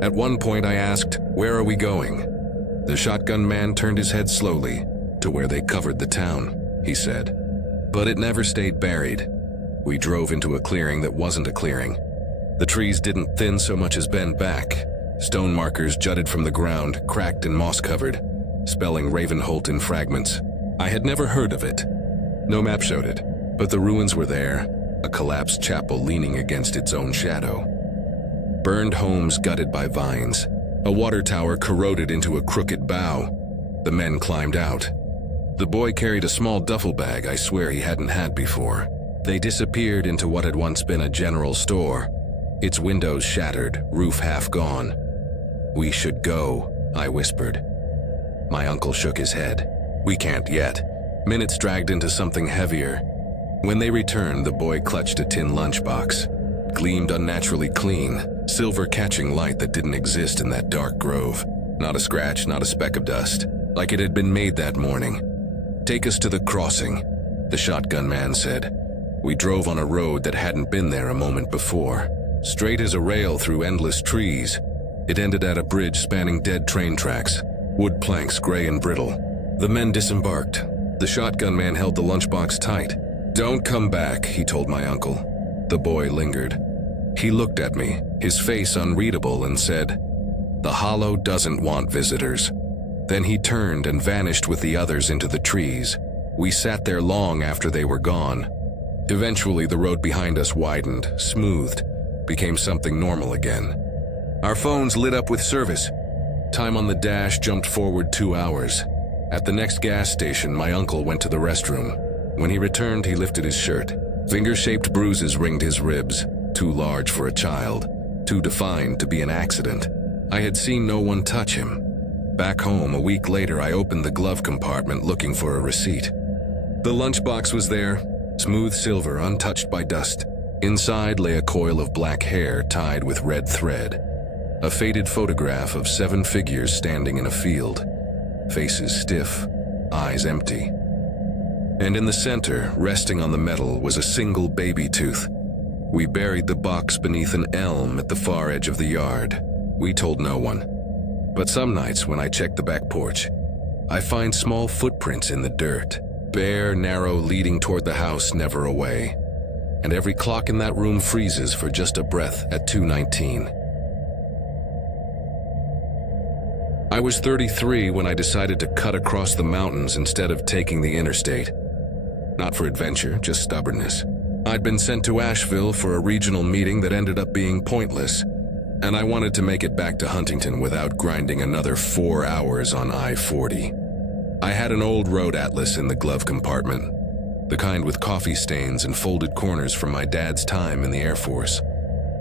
At one point I asked, "Where are we going?" The shotgun man turned his head slowly, to where they covered the town, he said. But it never stayed buried. We drove into a clearing that wasn't a clearing. The trees didn't thin so much as bend back. Stone markers jutted from the ground, cracked and moss-covered, spelling Ravenholt in fragments. I had never heard of it. No map showed it, but the ruins were there, a collapsed chapel leaning against its own shadow. Burned homes gutted by vines. A water tower corroded into a crooked bow. The men climbed out. The boy carried a small duffel bag I swear he hadn't had before. They disappeared into what had once been a general store, its windows shattered, roof half gone. "We should go," I whispered. My uncle shook his head. "We can't yet." Minutes dragged into something heavier. When they returned, the boy clutched a tin lunchbox. Gleamed unnaturally clean, silver catching light that didn't exist in that dark grove. Not a scratch, not a speck of dust, like it had been made that morning. "Take us to the crossing," the shotgun man said. We drove on a road that hadn't been there a moment before. Straight as a rail through endless trees. It ended at a bridge spanning dead train tracks, wood planks gray and brittle. The men disembarked. The shotgun man held the lunchbox tight. "Don't come back," he told my uncle. The boy lingered. He looked at me, his face unreadable, and said, "The Hollow doesn't want visitors." Then he turned and vanished with the others into the trees. We sat there long after they were gone. Eventually, the road behind us widened, smoothed, became something normal again. Our phones lit up with service. Time on the dash jumped forward 2 hours. At the next gas station, my uncle went to the restroom. When he returned, he lifted his shirt. Finger-shaped bruises ringed his ribs, too large for a child, too defined to be an accident. I had seen no one touch him. Back home, a week later, I opened the glove compartment looking for a receipt. The lunchbox was there, smooth silver, untouched by dust. Inside lay a coil of black hair tied with red thread. A faded photograph of 7 figures standing in a field. Faces stiff, eyes empty. And in the center, resting on the metal, was a single baby tooth. We buried the box beneath an elm at the far edge of the yard. We told no one. But some nights when I check the back porch, I find small footprints in the dirt. Bare, narrow, leading toward the house, never away. And every clock in that room freezes for just a breath at 2:19. I was 33 when I decided to cut across the mountains instead of taking the interstate. Not for adventure, just stubbornness. I'd been sent to Asheville for a regional meeting that ended up being pointless, and I wanted to make it back to Huntington without grinding another 4 hours on I-40. I had an old road atlas in the glove compartment, the kind with coffee stains and folded corners from my dad's time in the Air Force.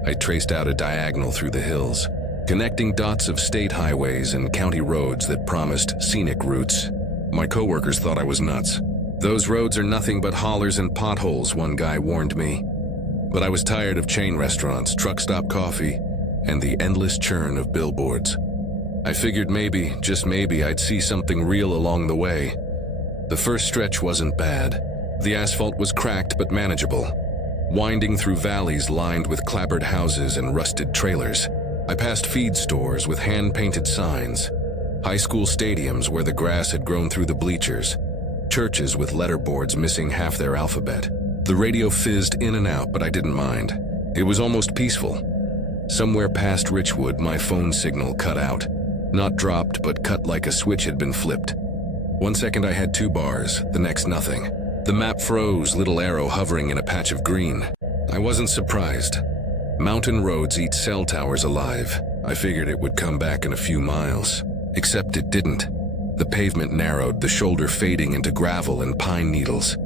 I traced out a diagonal through the hills, connecting dots of state highways and county roads that promised scenic routes. My coworkers thought I was nuts. "Those roads are nothing but hollers and potholes," one guy warned me. But I was tired of chain restaurants, truck stop coffee, and the endless churn of billboards. I figured maybe, just maybe, I'd see something real along the way. The first stretch wasn't bad. The asphalt was cracked but manageable, winding through valleys lined with clapboard houses and rusted trailers. I passed feed stores with hand-painted signs, high school stadiums where the grass had grown through the bleachers, churches with letterboards missing half their alphabet. The radio fizzed in and out, but I didn't mind. It was almost peaceful. Somewhere past Richwood, my phone signal cut out. Not dropped, but cut like a switch had been flipped. 1 second I had 2 bars, the next nothing. The map froze, little arrow hovering in a patch of green. I wasn't surprised. Mountain roads eat cell towers alive. I figured it would come back in a few miles. Except it didn't. The pavement narrowed, the shoulder fading into gravel and pine needles.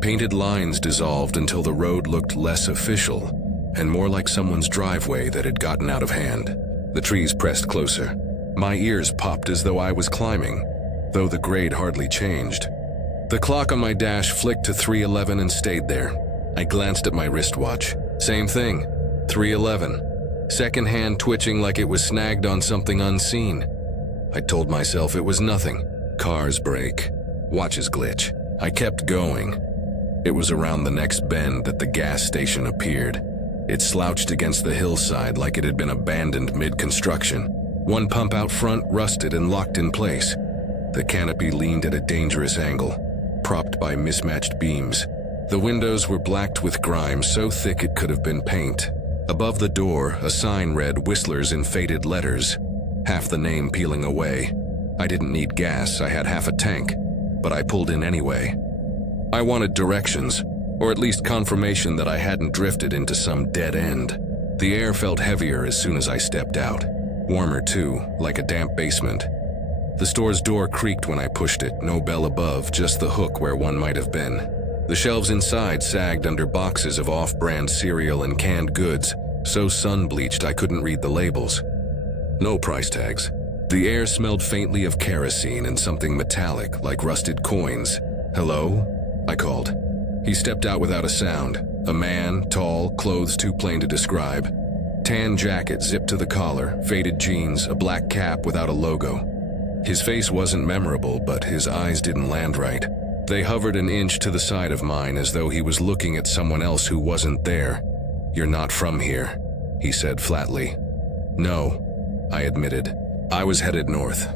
Painted lines dissolved until the road looked less official and more like someone's driveway that had gotten out of hand. The trees pressed closer. My ears popped as though I was climbing, though the grade hardly changed. The clock on my dash flicked to 3:11 and stayed there. I glanced at my wristwatch. Same thing, 3:11. Second hand twitching like it was snagged on something unseen. I told myself it was nothing. Cars break, watches glitch. I kept going. It was around the next bend that the gas station appeared. It slouched against the hillside like it had been abandoned mid-construction. One pump out front rusted and locked in place. The canopy leaned at a dangerous angle, propped by mismatched beams. The windows were blacked with grime so thick it could have been paint. Above the door, a sign read Whistlers in faded letters, half the name peeling away. I didn't need gas, I had half a tank, but I pulled in anyway. I wanted directions, or at least confirmation that I hadn't drifted into some dead end. The air felt heavier as soon as I stepped out. Warmer too, like a damp basement. The store's door creaked when I pushed it, no bell above, just the hook where one might have been. The shelves inside sagged under boxes of off-brand cereal and canned goods, so sun-bleached I couldn't read the labels. No price tags. The air smelled faintly of kerosene and something metallic, like rusted coins. "Hello?" I called. He stepped out without a sound. A man, tall, clothes too plain to describe. Tan jacket zipped to the collar, faded jeans, a black cap without a logo. His face wasn't memorable, but his eyes didn't land right. They hovered an inch to the side of mine as though he was looking at someone else who wasn't there. "You're not from here," he said flatly. "No," I admitted. "I was headed north.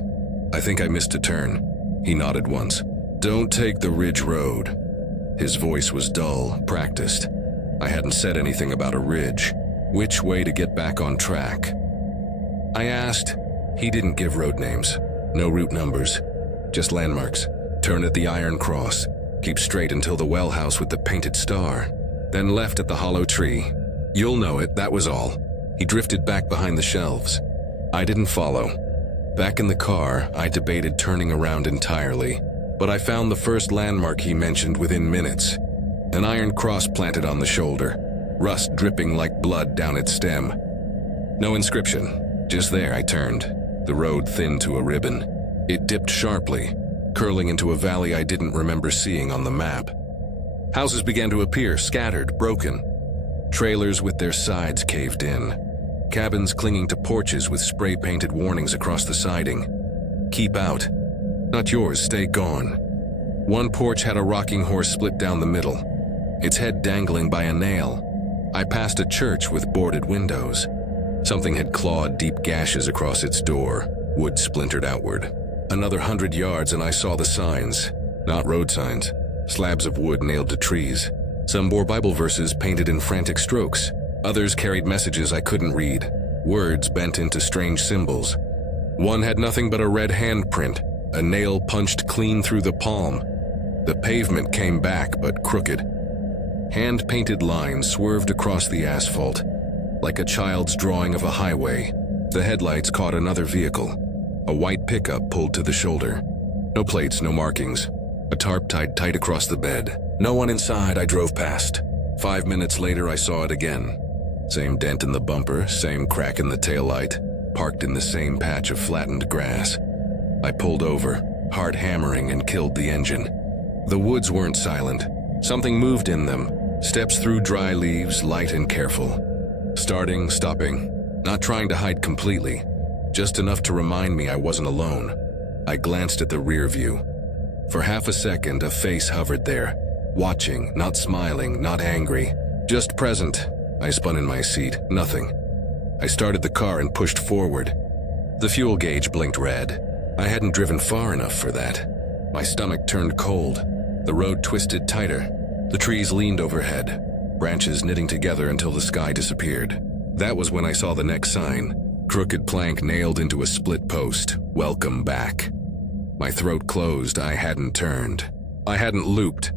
I think I missed a turn." He nodded once. "Don't take the Ridge Road." His voice was dull, practiced. I hadn't said anything about a ridge. Which way to get back on track? I asked. He didn't give road names. No route numbers. Just landmarks. Turn at the Iron Cross. Keep straight until the well house with the painted star. Then left at the hollow tree. You'll know it, that was all. He drifted back behind the shelves. I didn't follow. Back in the car, I debated turning around entirely, but I found the first landmark he mentioned within minutes. An iron cross planted on the shoulder, rust dripping like blood down its stem. No inscription. Just there I turned. The road thinned to a ribbon. It dipped sharply, curling into a valley I didn't remember seeing on the map. Houses began to appear, scattered, broken. Trailers with their sides caved in. Cabins clinging to porches with spray-painted warnings across the siding. "Keep out. Not yours, stay gone." One porch had a rocking horse split down the middle, its head dangling by a nail. I passed a church with boarded windows. Something had clawed deep gashes across its door, wood splintered outward. Another 100 yards and I saw the signs. Not road signs, slabs of wood nailed to trees. Some bore Bible verses painted in frantic strokes. Others carried messages I couldn't read, words bent into strange symbols. One had nothing but a red handprint, a nail punched clean through the palm. The pavement came back, but crooked. Hand-painted lines swerved across the asphalt, like a child's drawing of a highway. The headlights caught another vehicle. A white pickup pulled to the shoulder. No plates, no markings. A tarp tied tight across the bed. No one inside. I drove past. 5 minutes later, I saw it again. Same dent in the bumper, same crack in the taillight, parked in the same patch of flattened grass. I pulled over, hard hammering, and killed the engine. The woods weren't silent. Something moved in them, steps through dry leaves, light and careful. Starting, stopping, not trying to hide completely, just enough to remind me I wasn't alone. I glanced at the rear view. For half a second, a face hovered there, watching, not smiling, not angry, just present. I spun in my seat, nothing. I started the car and pushed forward. The fuel gauge blinked red. I hadn't driven far enough for that. My stomach turned cold. The road twisted tighter. The trees leaned overhead, branches knitting together until the sky disappeared. That was when I saw the next sign, crooked plank nailed into a split post, "Welcome back." My throat closed. I hadn't turned. I hadn't looped.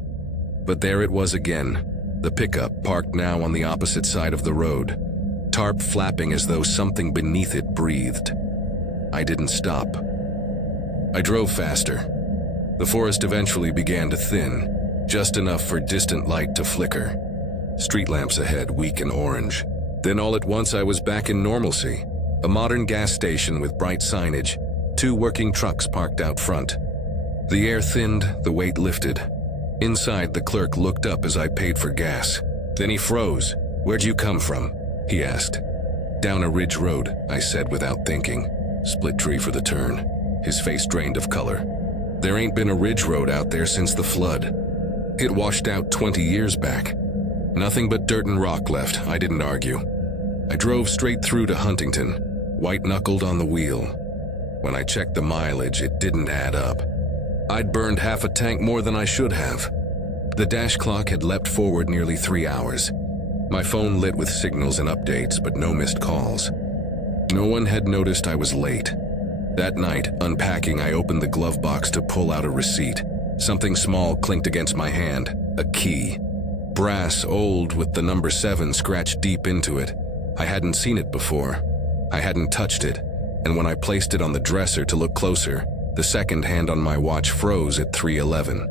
But there it was again. The pickup parked now on the opposite side of the road, tarp flapping as though something beneath it breathed. I didn't stop. I drove faster. The forest eventually began to thin, just enough for distant light to flicker. Street lamps ahead, weak and orange. Then all at once I was back in normalcy. A modern gas station with bright signage, 2 working trucks parked out front. The air thinned, the weight lifted. Inside, the clerk looked up as I paid for gas. Then he froze. "Where'd you come from?" he asked. "Down a ridge road," I said without thinking. "Split tree for the turn." His face drained of color. "There ain't been a ridge road out there since the flood. It washed out 20 years back. Nothing but dirt and rock left." I didn't argue. I drove straight through to Huntington, white-knuckled on the wheel. When I checked the mileage, it didn't add up. I'd burned half a tank more than I should have. The dash clock had leapt forward nearly 3 hours. My phone lit with signals and updates, but no missed calls. No one had noticed I was late. That night, unpacking, I opened the glove box to pull out a receipt. Something small clinked against my hand, a key. Brass, old, with the number 7 scratched deep into it. I hadn't seen it before. I hadn't touched it, and when I placed it on the dresser to look closer, the second hand on my watch froze at 3:11.